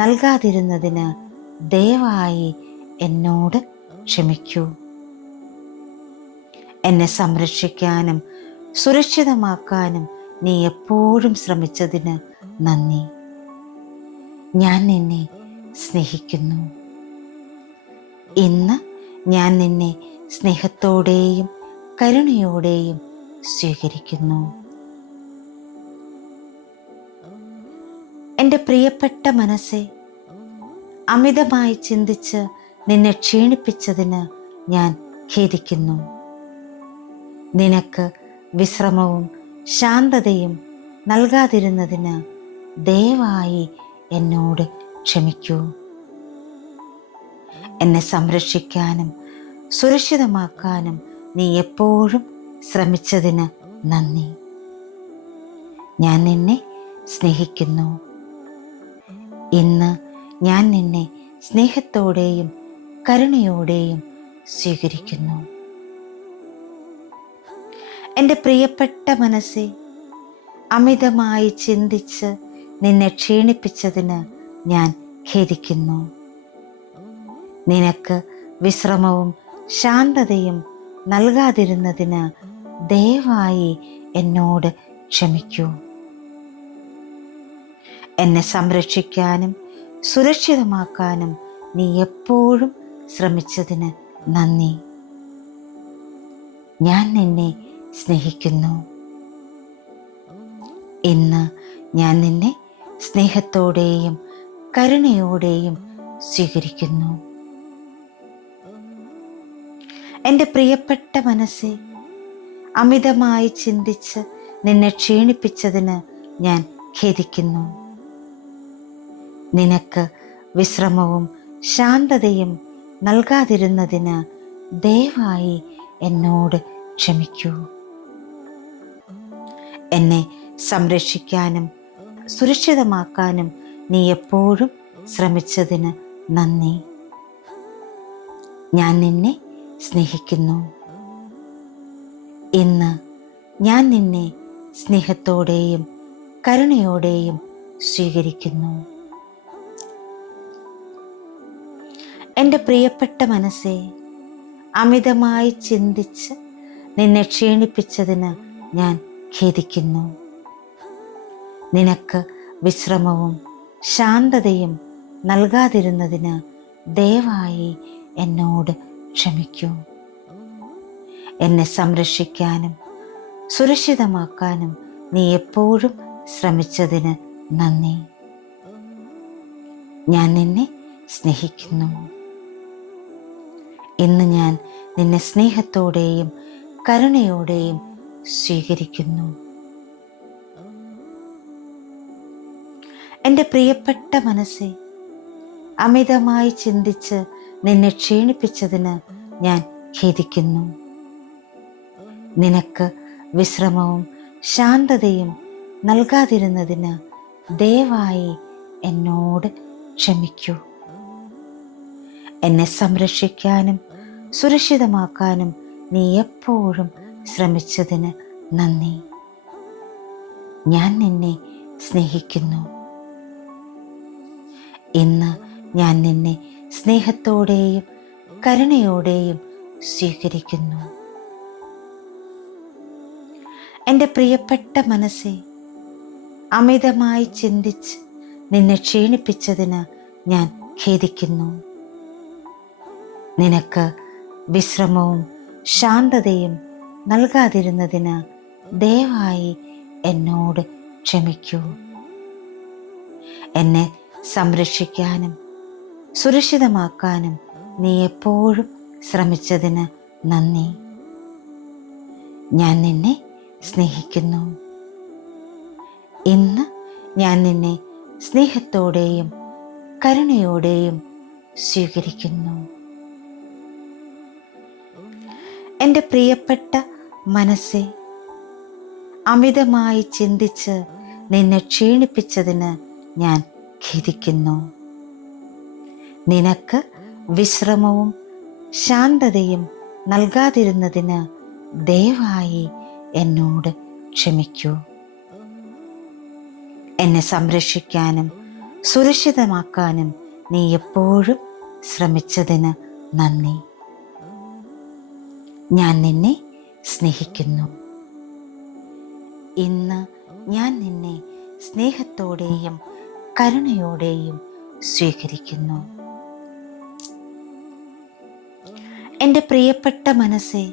നൽകാതിരുന്നതിന് ദയവായി എന്നോട് ക്ഷമിക്കൂ. എന്നെ സംരക്ഷിക്കാനും സുരക്ഷിതമാക്കാനും നീ എപ്പോഴും ശ്രമിച്ചതിന് നന്ദി. ഞാൻ നിന്നെ സ്നേഹിക്കുന്നു. ഇന്ന് ഞാൻ നിന്നെ സ്നേഹത്തോടെയും കരുണയോടെയും സ്വീകരിക്കുന്നു. എൻ്റെ പ്രിയപ്പെട്ട മനസ്സെ, അമിതമായി ചിന്തിച്ച് നിന്നെ ക്ഷീണിപ്പിച്ചതിന് ഞാൻ ഖേദിക്കുന്നു. നിനക്ക് വിശ്രമവും ശാന്തതയും നൽകാതിരുന്നതിന് ദയവായി എന്നോട് ക്ഷമിക്കൂ. എന്നെ സംരക്ഷിക്കാനും സുരക്ഷിതമാക്കാനും നീ എപ്പോഴും ശ്രമിച്ചതിന് നന്ദി. ഞാൻ നിന്നെ സ്നേഹിക്കുന്നു. ഇന്ന് ഞാൻ നിന്നെ സ്നേഹത്തോടെയും കരുണയോടെയും സ്വീകരിക്കുന്നു. എൻ്റെ പ്രിയപ്പെട്ട മനസ്സെ, അമിതമായി ചിന്തിച്ച് നിന്നെ ക്ഷീണിപ്പിച്ചതിന് ഞാൻ ഖേദിക്കുന്നു. നിനക്ക് വിശ്രമവും ശാന്തതയും നൽകാതിരുന്നതിന് ദയവായി എന്നോട് ക്ഷമിക്കൂ. എന്നെ സംരക്ഷിക്കാനും സുരക്ഷിതമാക്കാനും നീ എപ്പോഴും ശ്രമിച്ചതിന് നന്ദി. ഞാൻ നിന്നെ സ്നേഹിക്കുന്നു. ഇന്ന് ഞാൻ നിന്നെ സ്നേഹത്തോടെയും കരുണയോടെയും സ്വീകരിക്കുന്നു. എൻ്റെ പ്രിയപ്പെട്ട മനസ്സെ, അമിതമായി ചിന്തിച്ച് നിന്നെ ക്ഷീണിപ്പിച്ചതിന് ഞാൻ ഖേദിക്കുന്നു. നിനക്ക് വിശ്രമവും ശാന്തതയും നൽകാതിരുന്നതിന് ദയവായി എന്നോട് ക്ഷമിക്കൂ. എന്നെ സംരക്ഷിക്കാനും സുരക്ഷിതമാക്കാനും നീ എപ്പോഴും ശ്രമിച്ചതിന് നന്ദി. ഞാൻ നിന്നെ സ്നേഹിക്കുന്നു. ഇന്ന് ഞാൻ നിന്നെ സ്നേഹത്തോടെയും കരുണയോടെയും സ്വീകരിക്കുന്നു. എൻ്റെ പ്രിയപ്പെട്ട മനസ്സെ, അമിതമായി ചിന്തിച്ച് നിന്നെ ക്ഷീണിപ്പിച്ചതിന് ഞാൻ ഖേദിക്കുന്നു. നിനക്ക് വിശ്രമവും ശാന്തതയും നൽകാതിരുന്നതിന് ദയവായി എന്നോട് ക്ഷമിക്കൂ. എന്നെ സംരക്ഷിക്കാനും സുരക്ഷിതമാക്കാനും നീ എപ്പോഴും ശ്രമിച്ചതിന് നന്ദി. ഞാൻ നിന്നെ സ്നേഹിക്കുന്നു. ഇന്ന് ഞാൻ നിന്നെ സ്നേഹത്തോടെയും കരുണയോടെയും സ്വീകരിക്കുന്നു. എൻ്റെ പ്രിയപ്പെട്ട മനസ്സെ, അമിതമായി ചിന്തിച്ച് നിന്നെ ക്ഷീണിപ്പിച്ചതിന് ഞാൻ ഖേദിക്കുന്നു. നിനക്ക് വിശ്രമവും ശാന്തതയും നൽകാതിരുന്നതിന് ദയവായി എന്നോട് ക്ഷമിക്കൂ. എന്നെ സംരക്ഷിക്കാനും സുരക്ഷിതമാക്കാനും നീ എപ്പോഴും ശ്രമിച്ചതിന് നന്ദി. ഞാൻ നിന്നെ സ്നേഹിക്കുന്നു. ഇന്ന് ഞാൻ നിന്നെ സ്നേഹത്തോടെയും കരുണയോടെയും സ്വീകരിക്കുന്നു. എൻ്റെ പ്രിയപ്പെട്ട മനസ്സെ, അമിതമായി ചിന്തിച്ച് നിന്നെ ക്ഷീണിപ്പിച്ചതിന് ഞാൻ ഖേദിക്കുന്നു. നിനക്ക് വിശ്രമവും ശാന്തതയും നൽകാതിരുന്നതിന് ദയവായി എന്നോട് ക്ഷമിക്കൂ. എന്നെ സംരക്ഷിക്കാനും സുരക്ഷിതമാക്കാനും നീ എപ്പോഴും ശ്രമിച്ചതിന് നന്ദി. ഞാൻ നിന്നെ സ്നേഹിക്കുന്നു. ഇന്ന് ഞാൻ നിന്നെ സ്നേഹത്തോടെയും കരുണയോടെയും സ്വീകരിക്കുന്നു. എൻ്റെ പ്രിയപ്പെട്ട മനസ്സെ, അമിതമായി ചിന്തിച്ച് നിന്നെ ക്ഷീണിപ്പിച്ചതിന് ഞാൻ ഖേദിക്കുന്നു. നിനക്ക് വിശ്രമവും ശാന്തതയും നൽകാതിരുന്നതിന് ദയവായി എന്നോട് ക്ഷമിക്കൂ. എന്നെ സംരക്ഷിക്കാനും സുരക്ഷിതമാക്കാനും നീ എപ്പോഴും ശ്രമിച്ചതിന് നന്ദി. ഞാൻ നിന്നെ സ്നേഹിക്കുന്നു. ഇന്ന് ഞാൻ നിന്നെ സ്നേഹത്തോടെയും കരുണയോടെയും സ്വീകരിക്കുന്നു. എൻ്റെ പ്രിയപ്പെട്ട മനസ്സെ,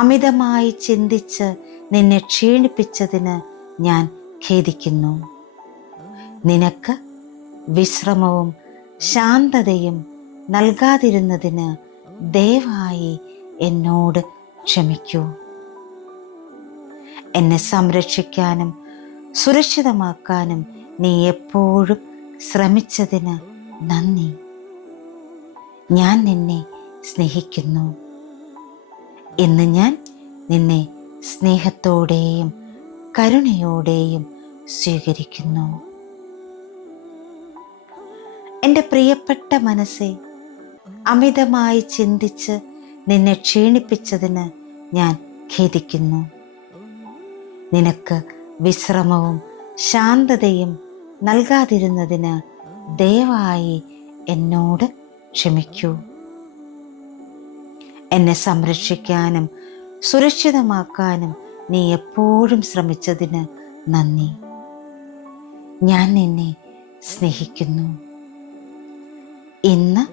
അമിതമായി ചിന്തിച്ച് നിന്നെ ക്ഷീണിപ്പിച്ചതിന് ഞാൻ ഖേദിക്കുന്നു. നിനക്ക് വിശ്രമവും ശാന്തതയും നൽകാതിരുന്നതിന് ദയവായി എന്നോട് ക്ഷമിക്കൂ. എന്നെ സംരക്ഷിക്കാനും സുരക്ഷിതമാക്കാനും നീ എപ്പോഴും ശ്രമിച്ചതിന് നന്ദി. ഞാൻ നിന്നെ സ്നേഹിക്കുന്നു. ഇന്ന് ഞാൻ നിന്നെ സ്നേഹത്തോടെയും കരുണയോടെയും സ്വീകരിക്കുന്നു. എൻ്റെ പ്രിയപ്പെട്ട മനസ്സെ, അമിതമായി ചിന്തിച്ച് നിന്നെ ക്ഷീണിപ്പിച്ചതിന് ഞാൻ ഖേദിക്കുന്നു. നിനക്ക് വിശ്രമവും ശാന്തതയും നൽകാതിരുന്നതിന് ദയവായി എന്നോട് ക്ഷമിക്കൂ. എന്നെ സംരക്ഷിക്കാനും സുരക്ഷിതമാക്കാനും നീ എപ്പോഴും ശ്രമിച്ചതിന് നന്ദി. ഞാൻ നിന്നെ സ്നേഹിക്കുന്നു. ഇന്ന്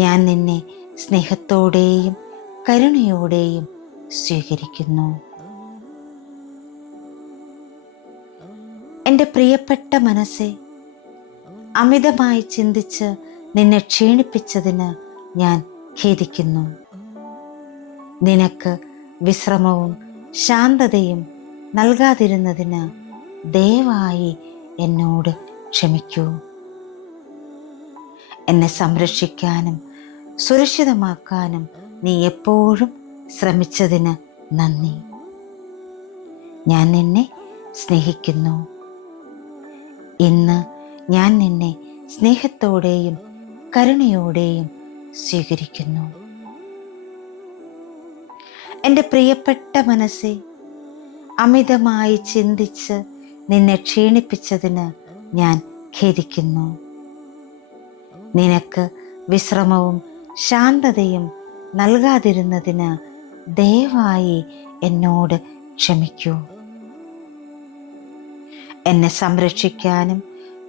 ഞാൻ നിന്നെ സ്നേഹത്തോടെയും കരുണയോടെയും സ്വീകരിക്കുന്നു. എൻ്റെ പ്രിയപ്പെട്ട മനസ്സെ, അമിതമായി ചിന്തിച്ച് നിന്നെ ക്ഷീണിപ്പിച്ചതിന് ഞാൻ ഖേദിക്കുന്നു. നിനക്ക് വിശ്രമവും ശാന്തതയും നൽകാതിരുന്നതിന് ദയവായി എന്നോട് ക്ഷമിക്കൂ. എന്നെ സംരക്ഷിക്കാനും സുരക്ഷിതമാക്കാനും നീ എപ്പോഴും ശ്രമിച്ചതിന് നന്ദി. ഞാൻ നിന്നെ സ്നേഹിക്കുന്നു. ഇന്ന് ഞാൻ നിന്നെ സ്നേഹത്തോടെയും കരുണയോടെയും സ്വീകരിക്കുന്നു. എൻ്റെ പ്രിയപ്പെട്ട മനസ്സെ, അമിതമായി ചിന്തിച്ച് നിന്നെ ക്ഷീണിപ്പിച്ചതിന് ഞാൻ ഖേദിക്കുന്നു. നിനക്ക് വിശ്രമവും ശാന്തതയും നൽകാതിരുന്നതിന് ദയവായി എന്നോട് ക്ഷമിക്കൂ. എന്നെ സംരക്ഷിക്കാനും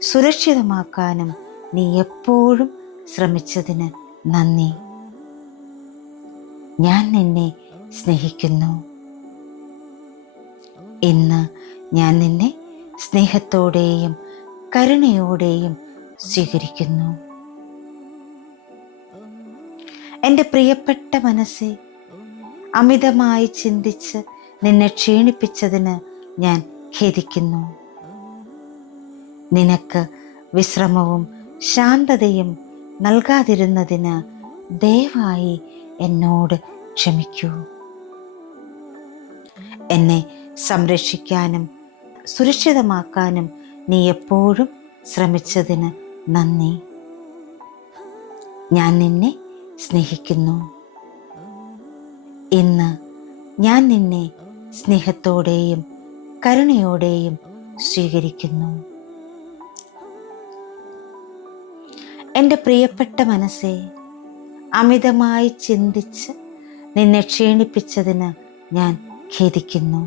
സുരക്ഷിതമാക്കാനും നീ എപ്പോഴും ശ്രമിച്ചതിന് നന്ദി. ഞാൻ നിന്നെ സ്നേഹിക്കുന്നു. ഇന്ന് ഞാൻ നിന്നെ സ്നേഹത്തോടെയും കരുണയോടെയും സ്വീകരിക്കുന്നു. എൻ്റെ പ്രിയപ്പെട്ട മനസ്സെ, അമിതമായി ചിന്തിച്ച് നിന്നെ ക്ഷീണിപ്പിച്ചതിന് ഞാൻ ഖേദിക്കുന്നു. നിനക്ക് വിശ്രമവും ശാന്തതയും നൽകാതിരുന്നതിന് ദയവായി എന്നോട് ക്ഷമിക്കൂ. എന്നെ സംരക്ഷിക്കാനും സുരക്ഷിതമാക്കാനും നീ എപ്പോഴും ശ്രമിച്ചതിന് നന്ദി. ഞാൻ നിന്നെ സ്നേഹിക്കുന്നു. ഇന്ന് ഞാൻ നിന്നെ സ്നേഹത്തോടെയും കരുണയോടെയും സ്വീകരിക്കുന്നു. എൻ്റെ പ്രിയപ്പെട്ട മനസ്സെ, അമിതമായി ചിന്തിച്ച് നിന്നെ ക്ഷീണിപ്പിച്ചതിന് ഞാൻ ഖേദിക്കുന്നു.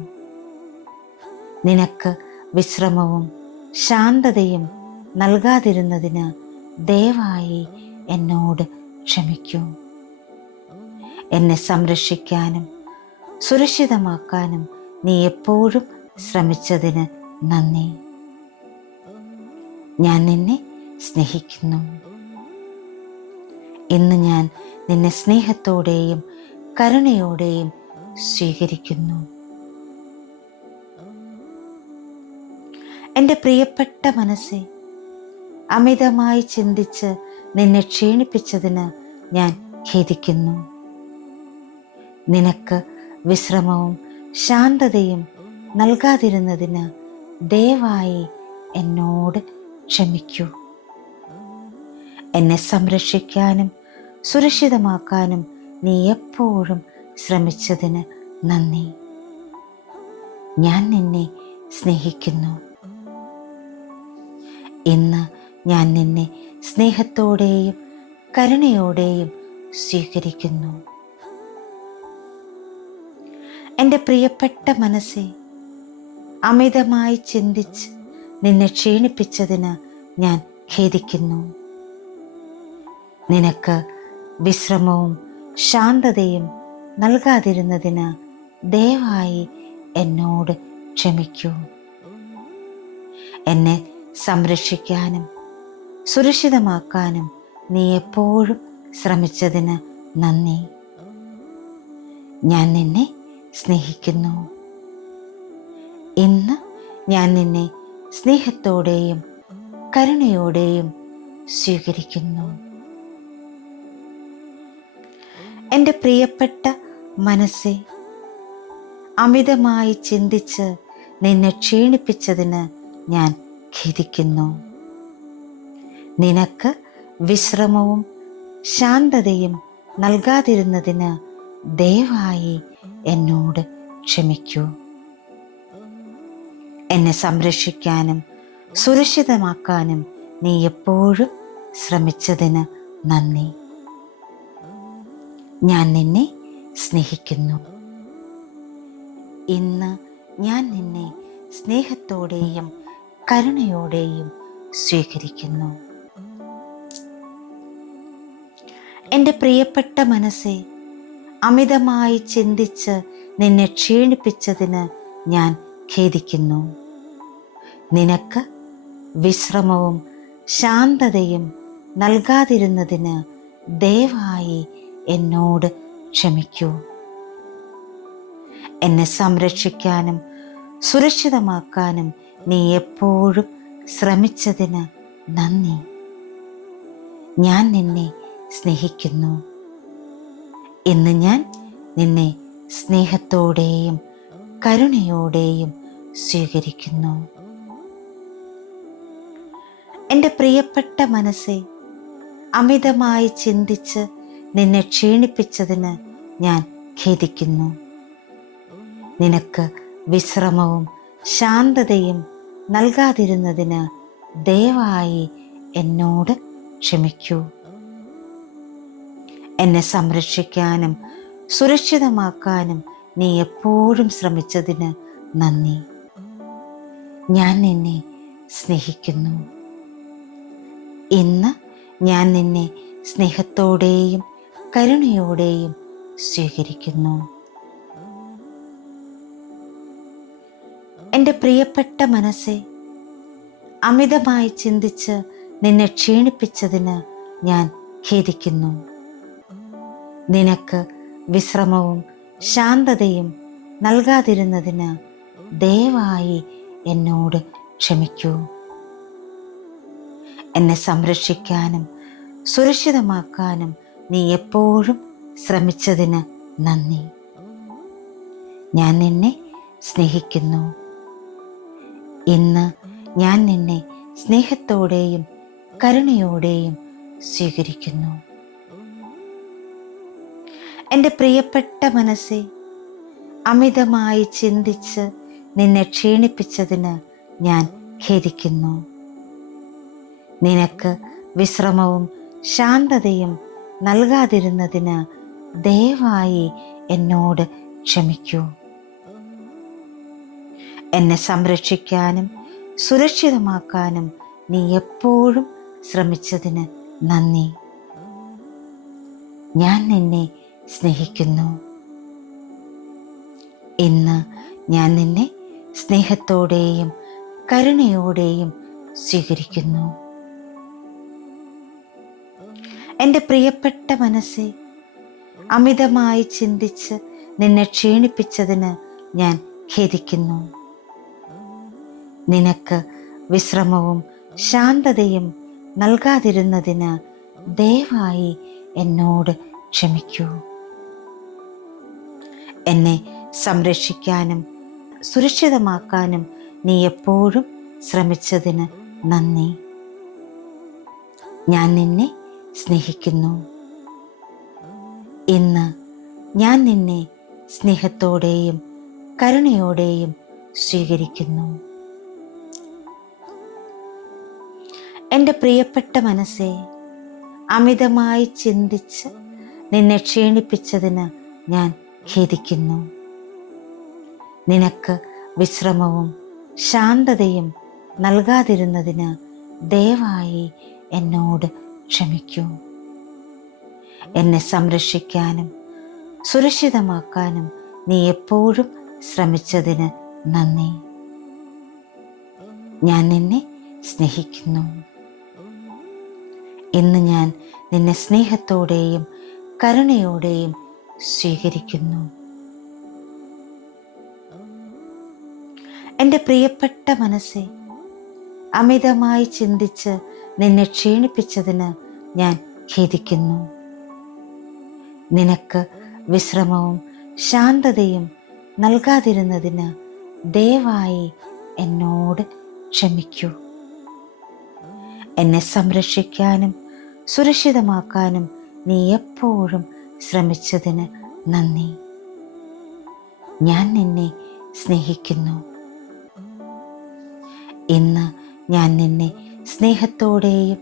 നിനക്ക് വിശ്രമവും ശാന്തതയും നൽകാതിരുന്നതിന് ദയവായി എന്നോട് ക്ഷമിക്കൂ. എന്നെ സംരക്ഷിക്കാനും സുരക്ഷിതമാക്കാനും നീ എപ്പോഴും ശ്രമിച്ചതിന് നന്ദി. ഞാൻ നിന്നെ സ്നേഹിക്കുന്നു. ഇന്ന് ഞാൻ നിന്നെ സ്നേഹത്തോടെയും കരുണയോടെയും സ്വീകരിക്കുന്നു. എൻ്റെ പ്രിയപ്പെട്ട മനസ്സെ, അമിതമായി ചിന്തിച്ച് നിന്നെ ക്ഷീണിപ്പിച്ചതിന് ഞാൻ ഖേദിക്കുന്നു. നിനക്ക് വിശ്രമവും ശാന്തതയും നൽകാതിരുന്നതിന് ദയവായി എന്നോട് ക്ഷമിക്കൂ. എന്നെ സംരക്ഷിക്കാനും സുരക്ഷിതമാക്കാനും നീ എപ്പോഴും ശ്രമിച്ചതിന് നന്ദി. ഞാൻ നിന്നെ സ്നേഹിക്കുന്നു. ഇന്ന് ഞാൻ നിന്നെ സ്നേഹത്തോടെയും കരുണയോടെയും സ്വീകരിക്കുന്നു. എൻ്റെ പ്രിയപ്പെട്ട മനസ്സെ, അമിതമായി ചിന്തിച്ച് നിന്നെ ക്ഷീണിപ്പിച്ചതിന് ഞാൻ ഖേദിക്കുന്നു. നിനക്ക് വിശ്രമവും ശാന്തതയും നൽകാതിരുന്നതിന് ദയവായി എന്നോട് ക്ഷമിക്കൂ. എന്നെ സംരക്ഷിക്കാനും സുരക്ഷിതമാക്കാനും നീ എപ്പോഴും ശ്രമിച്ചതിന് നന്ദി. ഞാൻ നിന്നെ സ്നേഹിക്കുന്നു. ഇന്ന് ഞാൻ നിന്നെ സ്നേഹത്തോടെയും കരുണയോടെയും സ്വീകരിക്കുന്നു. എൻ്റെ പ്രിയപ്പെട്ട മനസ്സെ, അമിതമായി ചിന്തിച്ച് നിന്നെ ക്ഷീണിപ്പിച്ചതിന് ഞാൻ ഖേദിക്കുന്നു. നിനക്ക് വിശ്രമവും ശാന്തതയും നൽകാതിരുന്നതിന് ദയവായി എന്നോട് ക്ഷമിക്കൂ. എന്നെ സംരക്ഷിക്കാനും സുരക്ഷിതമാക്കാനും നീ എപ്പോഴും ശ്രമിച്ചതിന് നന്ദി. ഞാൻ നിന്നെ സ്നേഹിക്കുന്നു. ഇന്ന് ഞാൻ നിന്നെ സ്നേഹത്തോടെയും കരുണയോടെയും സ്വീകരിക്കുന്നു. എൻ്റെ പ്രിയപ്പെട്ട മനസ്സെ, അമിതമായി ചിന്തിച്ച് നിന്നെ ക്ഷീണിപ്പിച്ചതിന് ഞാൻ ഖേദിക്കുന്നു. നിനക്ക് വിശ്രമവും ശാന്തതയും നൽകാതിരുന്നതിന് ദയവായി എന്നോട് ക്ഷമിക്കൂ. എന്നെ സംരക്ഷിക്കാനും സുരക്ഷിതമാക്കാനും നീ എപ്പോഴും ശ്രമിച്ചതിന് നന്ദി. ഞാൻ നിന്നെ സ്നേഹിക്കുന്നു. ഇന്ന് ഞാൻ നിന്നെ സ്നേഹത്തോടെയും കരുണയോടെയും സ്വീകരിക്കുന്നു. എൻ്റെ പ്രിയപ്പെട്ട മനസ്സെ, അമിതമായി ചിന്തിച്ച് നിന്നെ ക്ഷീണിപ്പിച്ചതിന് ഞാൻ ഖേദിക്കുന്നു. നിനക്ക് വിശ്രമവും ശാന്തതയും നൽകാതിരുന്നതിന് ദയവായി എന്നോട് ക്ഷമിക്കൂ. എന്നെ സംരക്ഷിക്കാനും സുരക്ഷിതമാക്കാനും നീ എപ്പോഴും ശ്രമിച്ചതിന് നന്ദി. ഞാൻ നിന്നെ സ്നേഹിക്കുന്നു. ഇന്ന് ഞാൻ നിന്നെ സ്നേഹത്തോടെയും കരുണയോടെയും സ്വീകരിക്കുന്നു. എൻ്റെ പ്രിയപ്പെട്ട മനസ്സെ, അമിതമായി ചിന്തിച്ച് നിന്നെ ക്ഷീണിപ്പിച്ചതിന് ഞാൻ ഖേദിക്കുന്നു. നിനക്ക് വിശ്രമവും ശാന്തതയും നൽകാതിരുന്നതിന് ദയവായി എന്നോട് ക്ഷമിക്കൂ. എന്നെ സംരക്ഷിക്കാനും സുരക്ഷിതമാക്കാനും നീ എപ്പോഴും ശ്രമിച്ചതിന് നന്ദി. ഞാൻ നിന്നെ സ്നേഹിക്കുന്നു. ഇന്ന് ഞാൻ നിന്നെ സ്നേഹത്തോടെയും കരുണയോടെയും സ്വീകരിക്കുന്നു. എൻ്റെ പ്രിയപ്പെട്ട മനസ്സെ, അമിതമായി ചിന്തിച്ച് നിന്നെ ക്ഷീണിപ്പിച്ചതിന് ഞാൻ ഖേദിക്കുന്നു. നിനക്ക് വിശ്രമവും ശാന്തതയും നൽകാതിരുന്നതിന് ദയവായി എന്നോട് ക്ഷമിക്കൂ. എന്നെ സംരക്ഷിക്കാനും സുരക്ഷിതമാക്കാനും നീ എപ്പോഴും ശ്രമിച്ചതിന് നന്ദി. ഞാൻ നിന്നെ സ്നേഹിക്കുന്നു. ഇന്ന് ഞാൻ നിന്നെ സ്നേഹത്തോടെയും കരുണയോടെയും സ്വീകരിക്കുന്നു. എൻ്റെ പ്രിയപ്പെട്ട മനസ്സെ, അമിതമായി ചിന്തിച്ച് നിന്നെ ക്ഷീണിപ്പിച്ചതിന് ഞാൻ ഖേദിക്കുന്നു. നിനക്ക് വിശ്രമവും ശാന്തതയും നൽകാതിരുന്നതിന് ദയവായി എന്നോട് ക്ഷമിക്കൂ. എന്നെ സംരക്ഷിക്കാനും സുരക്ഷിതമാക്കാനും നീ എപ്പോഴും ശ്രമിച്ചതിന് നന്ദി. ഞാൻ നിന്നെ സ്നേഹിക്കുന്നു. ഇന്ന് ഞാൻ നിന്നെ സ്നേഹത്തോടെയും കരുണയോടെയും സ്വീകരിക്കുന്നു. എൻ്റെ പ്രിയപ്പെട്ട മനസ്സെ, അമിതമായി ചിന്തിച്ച് നിന്നെ ക്ഷീണിപ്പിച്ചതിന് ഞാൻ ഖേദിക്കുന്നു. നിനക്ക് വിശ്രമവും ശാന്തതയും നൽകാതിരുന്നതിന് ദയവായി എന്നോട് ക്ഷമിക്കൂ. എന്നെ സംരക്ഷിക്കാനും സുരക്ഷിതമാക്കാനും നീ എപ്പോഴും ശ്രമിച്ചതിന് നന്ദി. ഞാൻ നിന്നെ സ്നേഹിക്കുന്നു. ഇന്ന് ഞാൻ നിന്നെ സ്നേഹത്തോടെയും കരുണയോടെയും സ്വീകരിക്കുന്നു. എൻ്റെ പ്രിയപ്പെട്ട മനസ്സെ, അമിതമായി ചിന്തിച്ച് നിന്നെ ക്ഷീണിപ്പിച്ചതിന് ഞാൻ ഖേദിക്കുന്നു. നിനക്ക് വിശ്രമവും ശാന്തതയും നൽകാതിരുന്നതിന് ദയവായി എന്നോട് ക്ഷമിക്കൂ. എന്നെ സംരക്ഷിക്കാനും സുരക്ഷിതമാക്കാനും നീ എപ്പോഴും ശ്രമിച്ചതിന് നന്ദി. ഞാൻ നിന്നെ സ്നേഹിക്കുന്നു. ഇന്ന് ഞാൻ നിന്നെ സ്നേഹത്തോടെയും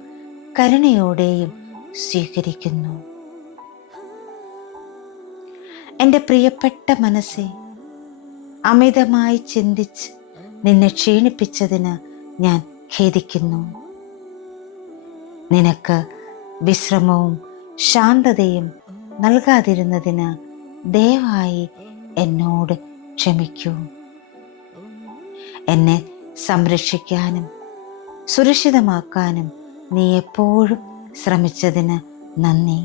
കരുണയോടെയും സ്വീകരിക്കുന്നു. എൻ്റെ പ്രിയപ്പെട്ട മനസ്സെ, അമിതമായി ചിന്തിച്ച് നിന്നെ ക്ഷീണിപ്പിച്ചതിന് ഞാൻ ഖേദിക്കുന്നു. നിനക്ക് വിശ്രമവും ശാന്തതയും നൽകാതിരുന്നതിന് ദയവായി എന്നോട് ക്ഷമിക്കൂ. എന്നെ സംരക്ഷിക്കാനും സുരക്ഷിതമാക്കാനും നീ എപ്പോഴും ശ്രമിച്ചതിന് നന്ദി.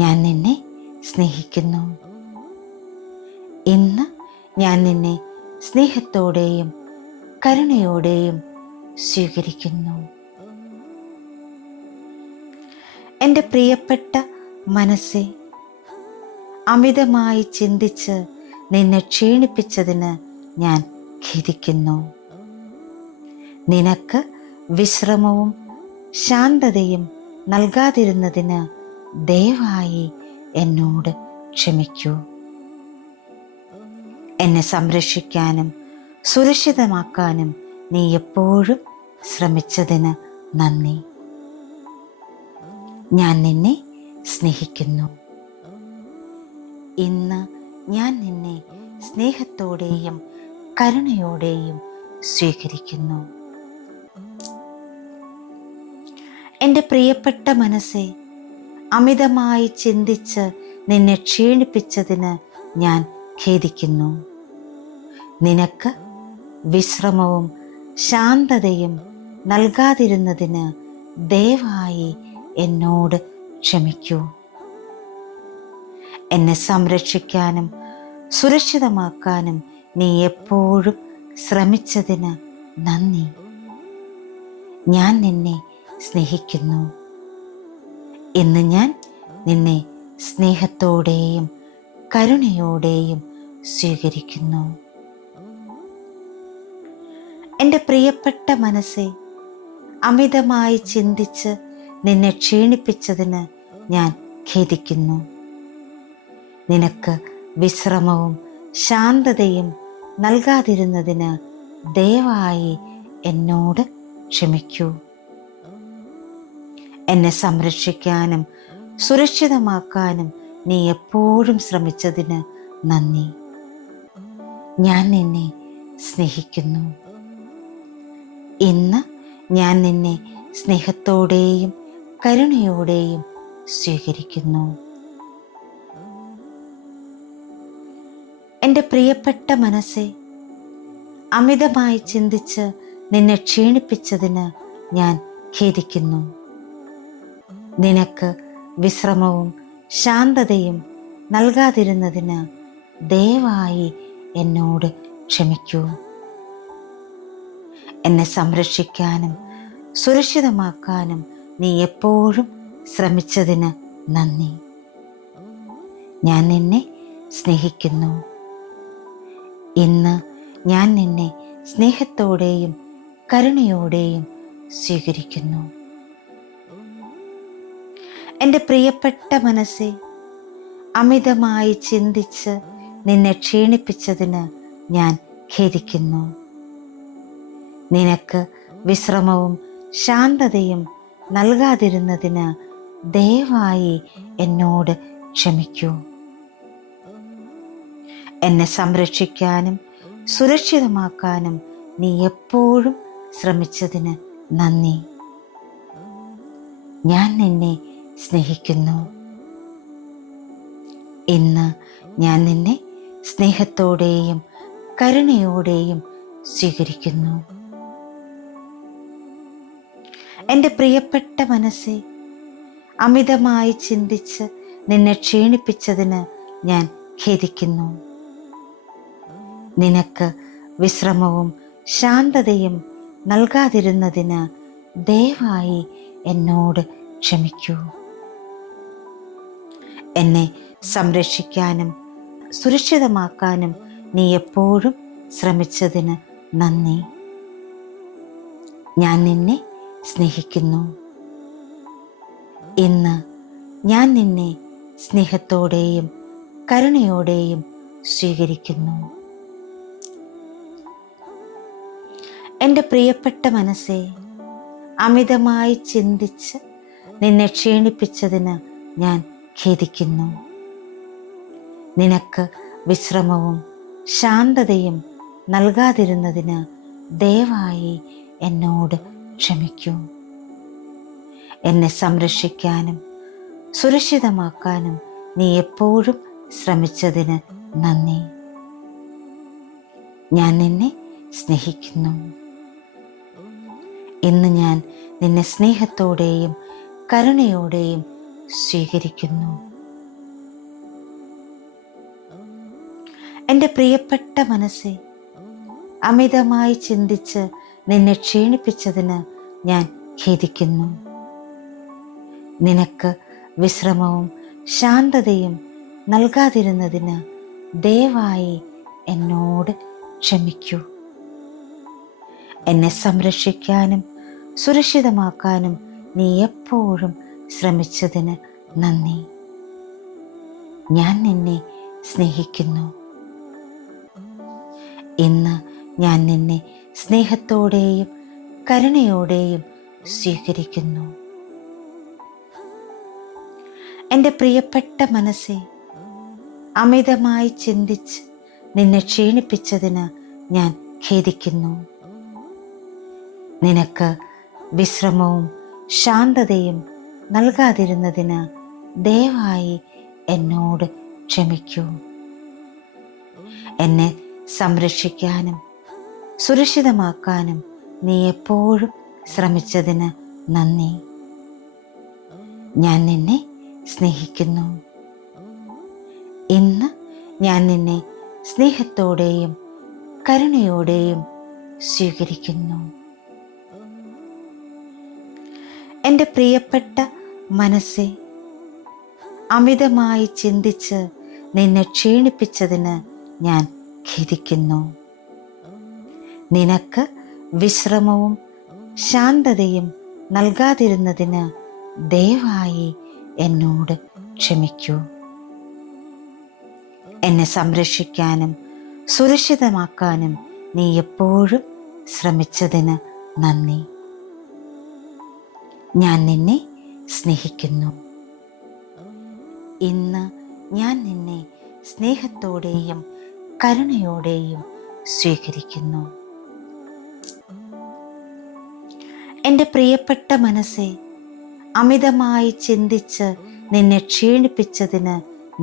ഞാൻ നിന്നെ സ്നേഹിക്കുന്നു. ഇന്ന് ഞാൻ നിന്നെ സ്നേഹത്തോടെയും കരുണയോടെയും സ്വീകരിക്കുന്നു. എൻ്റെ പ്രിയപ്പെട്ട മനസ്സെ, അമിതമായി ചിന്തിച്ച് നിന്നെ ക്ഷീണിപ്പിച്ചതിന് ഞാൻ ഖേദിക്കുന്നു. നിനക്ക് വിശ്രമവും ശാന്തതയും നൽകാതിരുന്നതിന് ദയവായി എന്നോട് ക്ഷമിക്കൂ. എന്നെ സംരക്ഷിക്കാനും സുരക്ഷിതമാക്കാനും നീ എപ്പോഴും ശ്രമിച്ചതിന് നന്ദി. ഞാൻ നിന്നെ സ്നേഹിക്കുന്നു. ഇന്ന് ഞാൻ നിന്നെ സ്നേഹത്തോടെയും കരുണയോടെയും സ്വീകരിക്കുന്നു. എൻ്റെ പ്രിയപ്പെട്ട മനസ്സെ, അമിതമായി ചിന്തിച്ച് നിന്നെ ക്ഷീണിപ്പിച്ചതിന് ഞാൻ ഖേദിക്കുന്നു. നിനക്ക് വിശ്രമവും ശാന്തതയും നൽകാതിരുന്നതിന് ദയവായി എന്നോട് ക്ഷമിക്കൂ. എന്നെ സംരക്ഷിക്കാനും സുരക്ഷിതമാക്കാനും നീ എപ്പോഴും ശ്രമിച്ചതിന് നന്ദി. ഞാൻ നിന്നെ സ്നേഹിക്കുന്നു. ഇന്ന് ഞാൻ നിന്നെ സ്നേഹത്തോടെയും കരുണയോടെയും സ്വീകരിക്കുന്നു. എൻ്റെ പ്രിയപ്പെട്ട മനസ്സെ, അമിതമായി ചിന്തിച്ച് നിന്നെ ക്ഷീണിപ്പിച്ചതിന് ഞാൻ ഖേദിക്കുന്നു. നിനക്ക് വിശ്രമവും ശാന്തതയും നൽകാതിരുന്നതിന് ദയവായി എന്നോട് ക്ഷമിക്കൂ. എന്നെ സംരക്ഷിക്കാനും സുരക്ഷിതമാക്കാനും നീ എപ്പോഴും ശ്രമിച്ചതിന് നന്ദി. ഞാൻ നിന്നെ സ്നേഹിക്കുന്നു. ഇന്ന് ഞാൻ നിന്നെ സ്നേഹത്തോടെയും കരുണയോടെയും സ്വീകരിക്കുന്നു. എൻ്റെ പ്രിയപ്പെട്ട മനസ്സെ, അമിതമായി ചിന്തിച്ച് നിന്നെ ക്ഷീണിപ്പിച്ചതിന് ഞാൻ ഖേദിക്കുന്നു. നിനക്ക് വിശ്രമവും ശാന്തതയും നൽകാതിരുന്നതിന് ദയവായി എന്നോട് ക്ഷമിക്കൂ. എന്നെ സംരക്ഷിക്കാനും സുരക്ഷിതമാക്കാനും നീ എപ്പോഴും ശ്രമിച്ചതിന് നന്ദി. ഞാൻ നിന്നെ സ്നേഹിക്കുന്നു. ഇന്ന് ഞാൻ നിന്നെ സ്നേഹത്തോടെയും കരുണയോടെയും സ്വീകരിക്കുന്നു. എൻ്റെ പ്രിയപ്പെട്ട മനസ്സെ, അമിതമായി ചിന്തിച്ച് നിന്നെ ക്ഷീണിപ്പിച്ചതിന് ഞാൻ ഖേദിക്കുന്നു. നിനക്ക് വിശ്രമവും ശാന്തതയും നൽകാതിരുന്നതിന് ദയവായി എന്നോട് ക്ഷമിക്കൂ. എന്നെ സംരക്ഷിക്കാനും സുരക്ഷിതമാക്കാനും നീ എപ്പോഴും ശ്രമിച്ചതിന് നന്ദി. ഞാൻ നിന്നെ സ്നേഹിക്കുന്നു. ഇന്ന് ഞാൻ നിന്നെ സ്നേഹത്തോടെയും കരുണയോടെയും സ്വീകരിക്കുന്നു. എൻ്റെ പ്രിയപ്പെട്ട മനസ്സെ, അമിതമായി ചിന്തിച്ച് നിന്നെ ക്ഷീണിപ്പിച്ചതിന് ഞാൻ ഖേദിക്കുന്നു. നിനക്ക് വിശ്രമവും ശാന്തതയും നൽകാതിരുന്നതിന് ദയവായി എന്നോട് ക്ഷമിക്കൂ. എന്നെ സംരക്ഷിക്കാനും സുരക്ഷിതമാക്കാനും നീ എപ്പോഴും ശ്രമിച്ചതിന് നന്ദി. ഞാൻ നിന്നെ സ്നേഹിക്കുന്നു. ഇന്ന് ഞാൻ നിന്നെ സ്നേഹത്തോടെയും കരുണയോടെയും സ്വീകരിക്കുന്നു. എൻ്റെ പ്രിയപ്പെട്ട മനസ്സെ, അമിതമായി ചിന്തിച്ച് നിന്നെ ക്ഷീണിപ്പിച്ചതിന് ഞാൻ ഖേദിക്കുന്നു. നിനക്ക് വിശ്രമവും ശാന്തതയും നൽകാതിരുന്നതിന് ദയവായി എന്നോട് ക്ഷമിക്കൂ. എന്നെ സംരക്ഷിക്കാനും സുരക്ഷിതമാക്കാനും നീ എപ്പോഴും ശ്രമിച്ചതിന് നന്ദി. ഞാൻ നിന്നെ സ്നേഹിക്കുന്നു. ഇന്ന് ഞാൻ നിന്നെ സ്നേഹത്തോടെയും കരുണയോടെയും സ്വീകരിക്കുന്നു. എൻ്റെ പ്രിയപ്പെട്ട മനസ്സെ, അമിതമായി ചിന്തിച്ച് നിന്നെ ക്ഷീണിപ്പിച്ചതിന് ഞാൻ ഖേദിക്കുന്നു. നിനക്ക് വിശ്രമവും ശാന്തതയും നൽകാതിരുന്നതിന് ദയവായി എന്നോട് ക്ഷമിക്കൂ. എന്നെ സംരക്ഷിക്കാനും സുരക്ഷിതമാക്കാനും നീ എപ്പോഴും ശ്രമിച്ചതിന് നന്ദി. ഞാൻ നിന്നെ സ്നേഹിക്കുന്നു. ഇന്ന് ഞാൻ നിന്നെ സ്നേഹത്തോടെയും കരുണയോടെയും സ്വീകരിക്കുന്നു. എൻ്റെ പ്രിയപ്പെട്ട മനസ്സെ, അമിതമായി ചിന്തിച്ച് നിന്നെ ക്ഷീണിപ്പിച്ചതിന് ഞാൻ ഖേദിക്കുന്നു. നിനക്ക് വിശ്രമവും ശാന്തതയും നൽകാതിരുന്നതിന് ദയവായി എന്നോട് ക്ഷമിക്കൂ. എന്നെ സംരക്ഷിക്കാനും സുരക്ഷിതമാക്കാനും നീ എപ്പോഴും ശ്രമിച്ചതിന് നന്ദി. ഞാൻ നിന്നെ സ്നേഹിക്കുന്നു. ഇന്ന് ഞാൻ നിന്നെ സ്നേഹത്തോടെയും കരുണയോടെയും സ്വീകരിക്കുന്നു. എൻ്റെ പ്രിയപ്പെട്ട മനസ്സെ, അമിതമായി ചിന്തിച്ച് നിന്നെ ക്ഷീണിപ്പിച്ചതിന് ഞാൻ ഖേദിക്കുന്നു. നിനക്ക് വിശ്രമവും ശാന്തതയും നൽകാതിരുന്നതിന് ദയവായി എന്നോട് ക്ഷമിക്കൂ. എന്നെ സംരക്ഷിക്കാനും സുരക്ഷിതമാക്കാനും നീ എപ്പോഴും ശ്രമിച്ചതിന് നന്ദി. ഞാൻ നിന്നെ സ്നേഹിക്കുന്നു. ഇന്ന് ഞാൻ നിന്നെ സ്നേഹത്തോടെയും കരുണയോടെയും സ്വീകരിക്കുന്നു. എൻ്റെ പ്രിയപ്പെട്ട മനസ്സെ, അമിതമായി ചിന്തിച്ച് നിന്നെ ക്ഷീണിപ്പിച്ചതിന്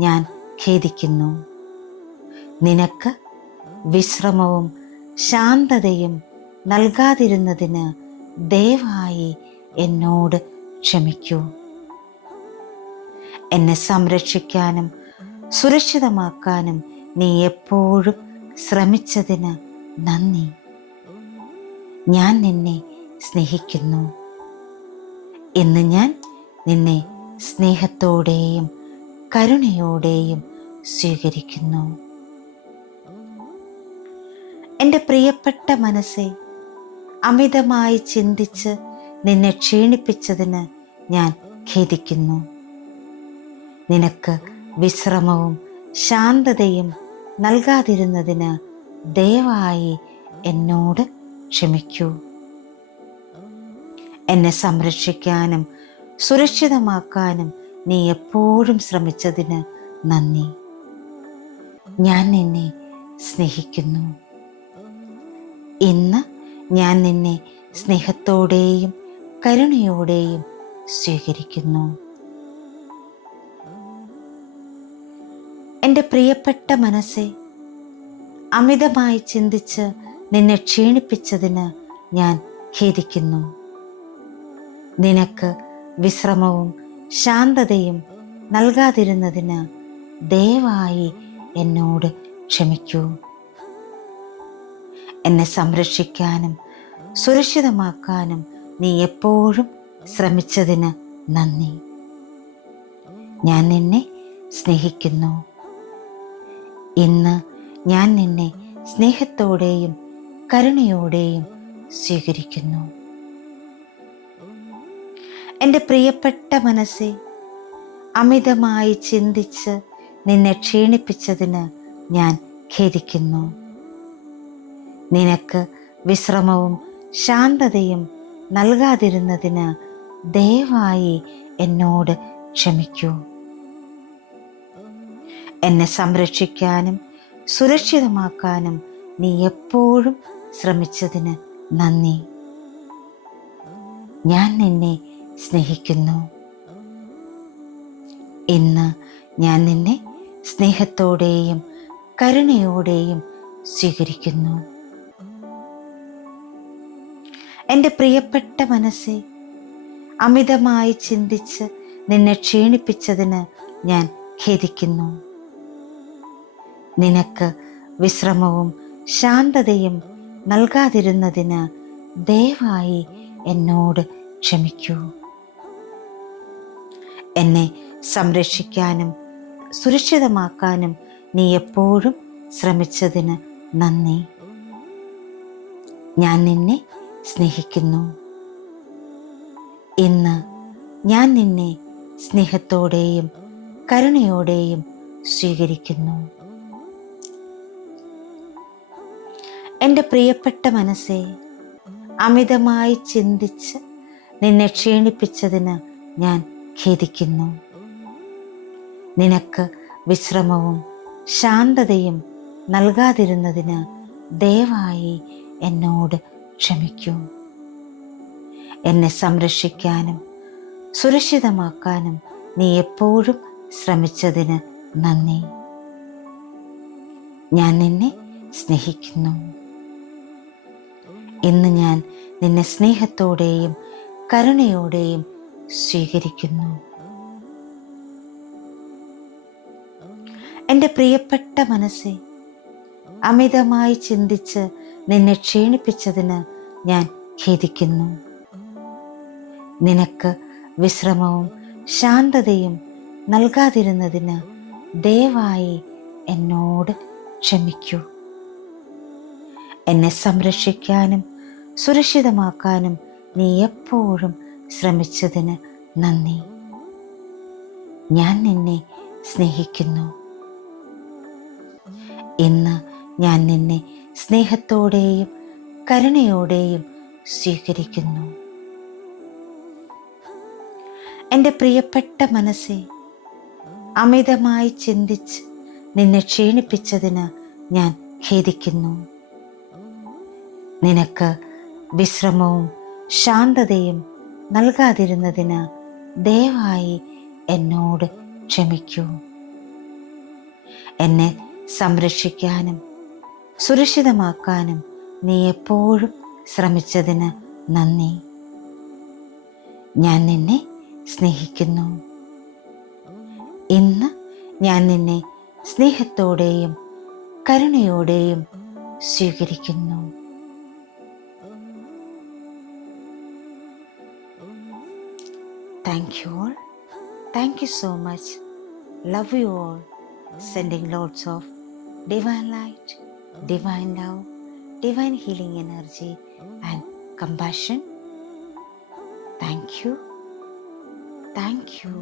ഞാൻ ഖേദിക്കുന്നു. നിനക്ക് വിശ്രമവും ശാന്തതയും നൽകാതിരുന്നതിന് ദയവായി എന്നോട് ക്ഷമിക്കൂ. എന്നെ സംരക്ഷിക്കാനും സുരക്ഷിതമാക്കാനും നീ എപ്പോഴും ശ്രമിച്ചതിന് നന്ദി. ഞാൻ നിന്നെ സ്നേഹിക്കുന്നു. ഇന്ന് ഞാൻ നിന്നെ സ്നേഹത്തോടെയും കരുണയോടെയും സ്വീകരിക്കുന്നു. എൻ്റെ പ്രിയപ്പെട്ട മനസ്സെ, അമിതമായി ചിന്തിച്ച് നിന്നെ ക്ഷീണിപ്പിച്ചതിന് ഞാൻ ഖേദിക്കുന്നു. നിനക്ക് വിശ്രമവും ശാന്തതയും നൽകാതിരുന്നതിന് ദയവായി എന്നോട് ക്ഷമിക്കൂ. എന്നെ സംരക്ഷിക്കാനും സുരക്ഷിതമാക്കാനും നീ എപ്പോഴും ശ്രമിച്ചതിന് നന്ദി. ഞാൻ നിന്നെ സ്നേഹിക്കുന്നു. ഇന്ന് ഞാൻ നിന്നെ സ്നേഹത്തോടെയും കരുണയോടെയും സ്വീകരിക്കുന്നു. എൻ്റെ പ്രിയപ്പെട്ട മനസ്സെ, അമിതമായി ചിന്തിച്ച് നിന്നെ ക്ഷീണിപ്പിച്ചതിന് ഞാൻ ഖേദിക്കുന്നു. നിനക്ക് വിശ്രമവും ശാന്തതയും നൽകാതിരുന്നതിന് ദയവായി എന്നോട് ക്ഷമിക്കൂ. എന്നെ സംരക്ഷിക്കാനും സുരക്ഷിതമാക്കാനും നീ എപ്പോഴും ശ്രമിച്ചതിന് നന്ദി. ഞാൻ നിന്നെ സ്നേഹിക്കുന്നു. ഇന്ന് ഞാൻ നിന്നെ സ്നേഹത്തോടെയും കരുണയോടെയും സ്വീകരിക്കുന്നു. എൻ്റെ പ്രിയപ്പെട്ട മനസ്സെ, അമിതമായി ചിന്തിച്ച് നിന്നെ ക്ഷീണിപ്പിച്ചതിന് ഞാൻ ഖേദിക്കുന്നു. നിനക്ക് വിശ്രമവും ശാന്തതയും നൽകാതിരുന്നതിന് ദയവായി എന്നോട് ക്ഷമിക്കൂ. എന്നെ സംരക്ഷിക്കാനും സുരക്ഷിതമാക്കാനും നീ എപ്പോഴും ശ്രമിച്ചതിന് നന്ദി. ഞാൻ നിന്നെ സ്നേഹിക്കുന്നു. ഇന്ന് ഞാൻ നിന്നെ സ്നേഹത്തോടെയും കരുണയോടെയും സ്വീകരിക്കുന്നു. എൻ്റെ പ്രിയപ്പെട്ട മനസ്സെ, അമിതമായി ചിന്തിച്ച് നിന്നെ ക്ഷീണിപ്പിച്ചതിന് ഞാൻ ഖേദിക്കുന്നു. നിനക്ക് വിശ്രമവും ശാന്തതയും നൽകാതിരുന്നതിന് ദയവായി എന്നോട് ക്ഷമിക്കൂ. എന്നെ സംരക്ഷിക്കാനും സുരക്ഷിതമാക്കാനും നീ എപ്പോഴും ശ്രമിച്ചതിന് നന്ദി. ഞാൻ നിന്നെ സ്നേഹിക്കുന്നു. ഇന്ന് ഞാൻ നിന്നെ സ്നേഹത്തോടെയും കരുണയോടെയും സ്വീകരിക്കുന്നു. എൻ്റെ പ്രിയപ്പെട്ട മനസ്സെ, അമിതമായി ചിന്തിച്ച് നിന്നെ ക്ഷീണിപ്പിച്ചതിന് ഞാൻ ഖേദിക്കുന്നു. നിനക്ക് വിശ്രമവും ശാന്തതയും നൽകാതിരുന്നതിന് ദയവായി എന്നോട് ക്ഷമിക്കൂ. എന്നെ സംരക്ഷിക്കാനും സുരക്ഷിതമാക്കാനും നീ എപ്പോഴും ശ്രമിച്ചതിന് നന്ദി. ഞാൻ നിന്നെ സ്നേഹിക്കുന്നു. ഇന്ന് ഞാൻ നിന്നെ സ്നേഹത്തോടെയും കരുണയോടെയും സ്വീകരിക്കുന്നു. എൻ്റെ പ്രിയപ്പെട്ട മനസ്സേ, അമിതമായി ചിന്തിച്ച് നിന്നെ ക്ഷീണിപ്പിച്ചതിന് ഞാൻ ഖേദിക്കുന്നു. നിനക്ക് വിശ്രമവും ശാന്തതയും നൽകാതിരുന്നതിന് ദയവായി എന്നോട് ക്ഷമിക്കൂ. എന്നെ സംരക്ഷിക്കാനും സുരക്ഷിതമാക്കാനും നീ എപ്പോഴും ശ്രമിച്ചതിന് നന്ദി. ഞാൻ നിന്നെ സ്നേഹിക്കുന്നു. ഇന്ന് ഞാൻ നിന്നെ സ്നേഹത്തോടെയും കരുണയോടെയും സ്വീകരിക്കുന്നു. എൻ്റെ പ്രിയപ്പെട്ട മനസ്സേ, അമിതമായി ചിന്തിച്ച് നിന്നെ ക്ഷീണിപ്പിച്ചതിന് ഞാൻ ഖേദിക്കുന്നു. നിനക്ക് വിശ്രമവും ശാന്തതയും നൽകാതിരുന്നതിന് ദയവായി എന്നോട് ക്ഷമിക്കൂ. എന്നെ സംരക്ഷിക്കാനും സുരക്ഷിതമാക്കാനും നീ എപ്പോഴും ശ്രമിച്ചതിന് നന്ദി. ഞാൻ നിന്നെ സ്നേഹിക്കുന്നു. ഇന്ന് ഞാൻ നിന്നെ സ്നേഹത്തോടെയും കരുണയോടെയും സ്വീകരിക്കുന്നു. Thank you all. Thank you so much. Love you all. Sending lots of divine light, divine love, divine healing energy and compassion. Thank you. Thank you.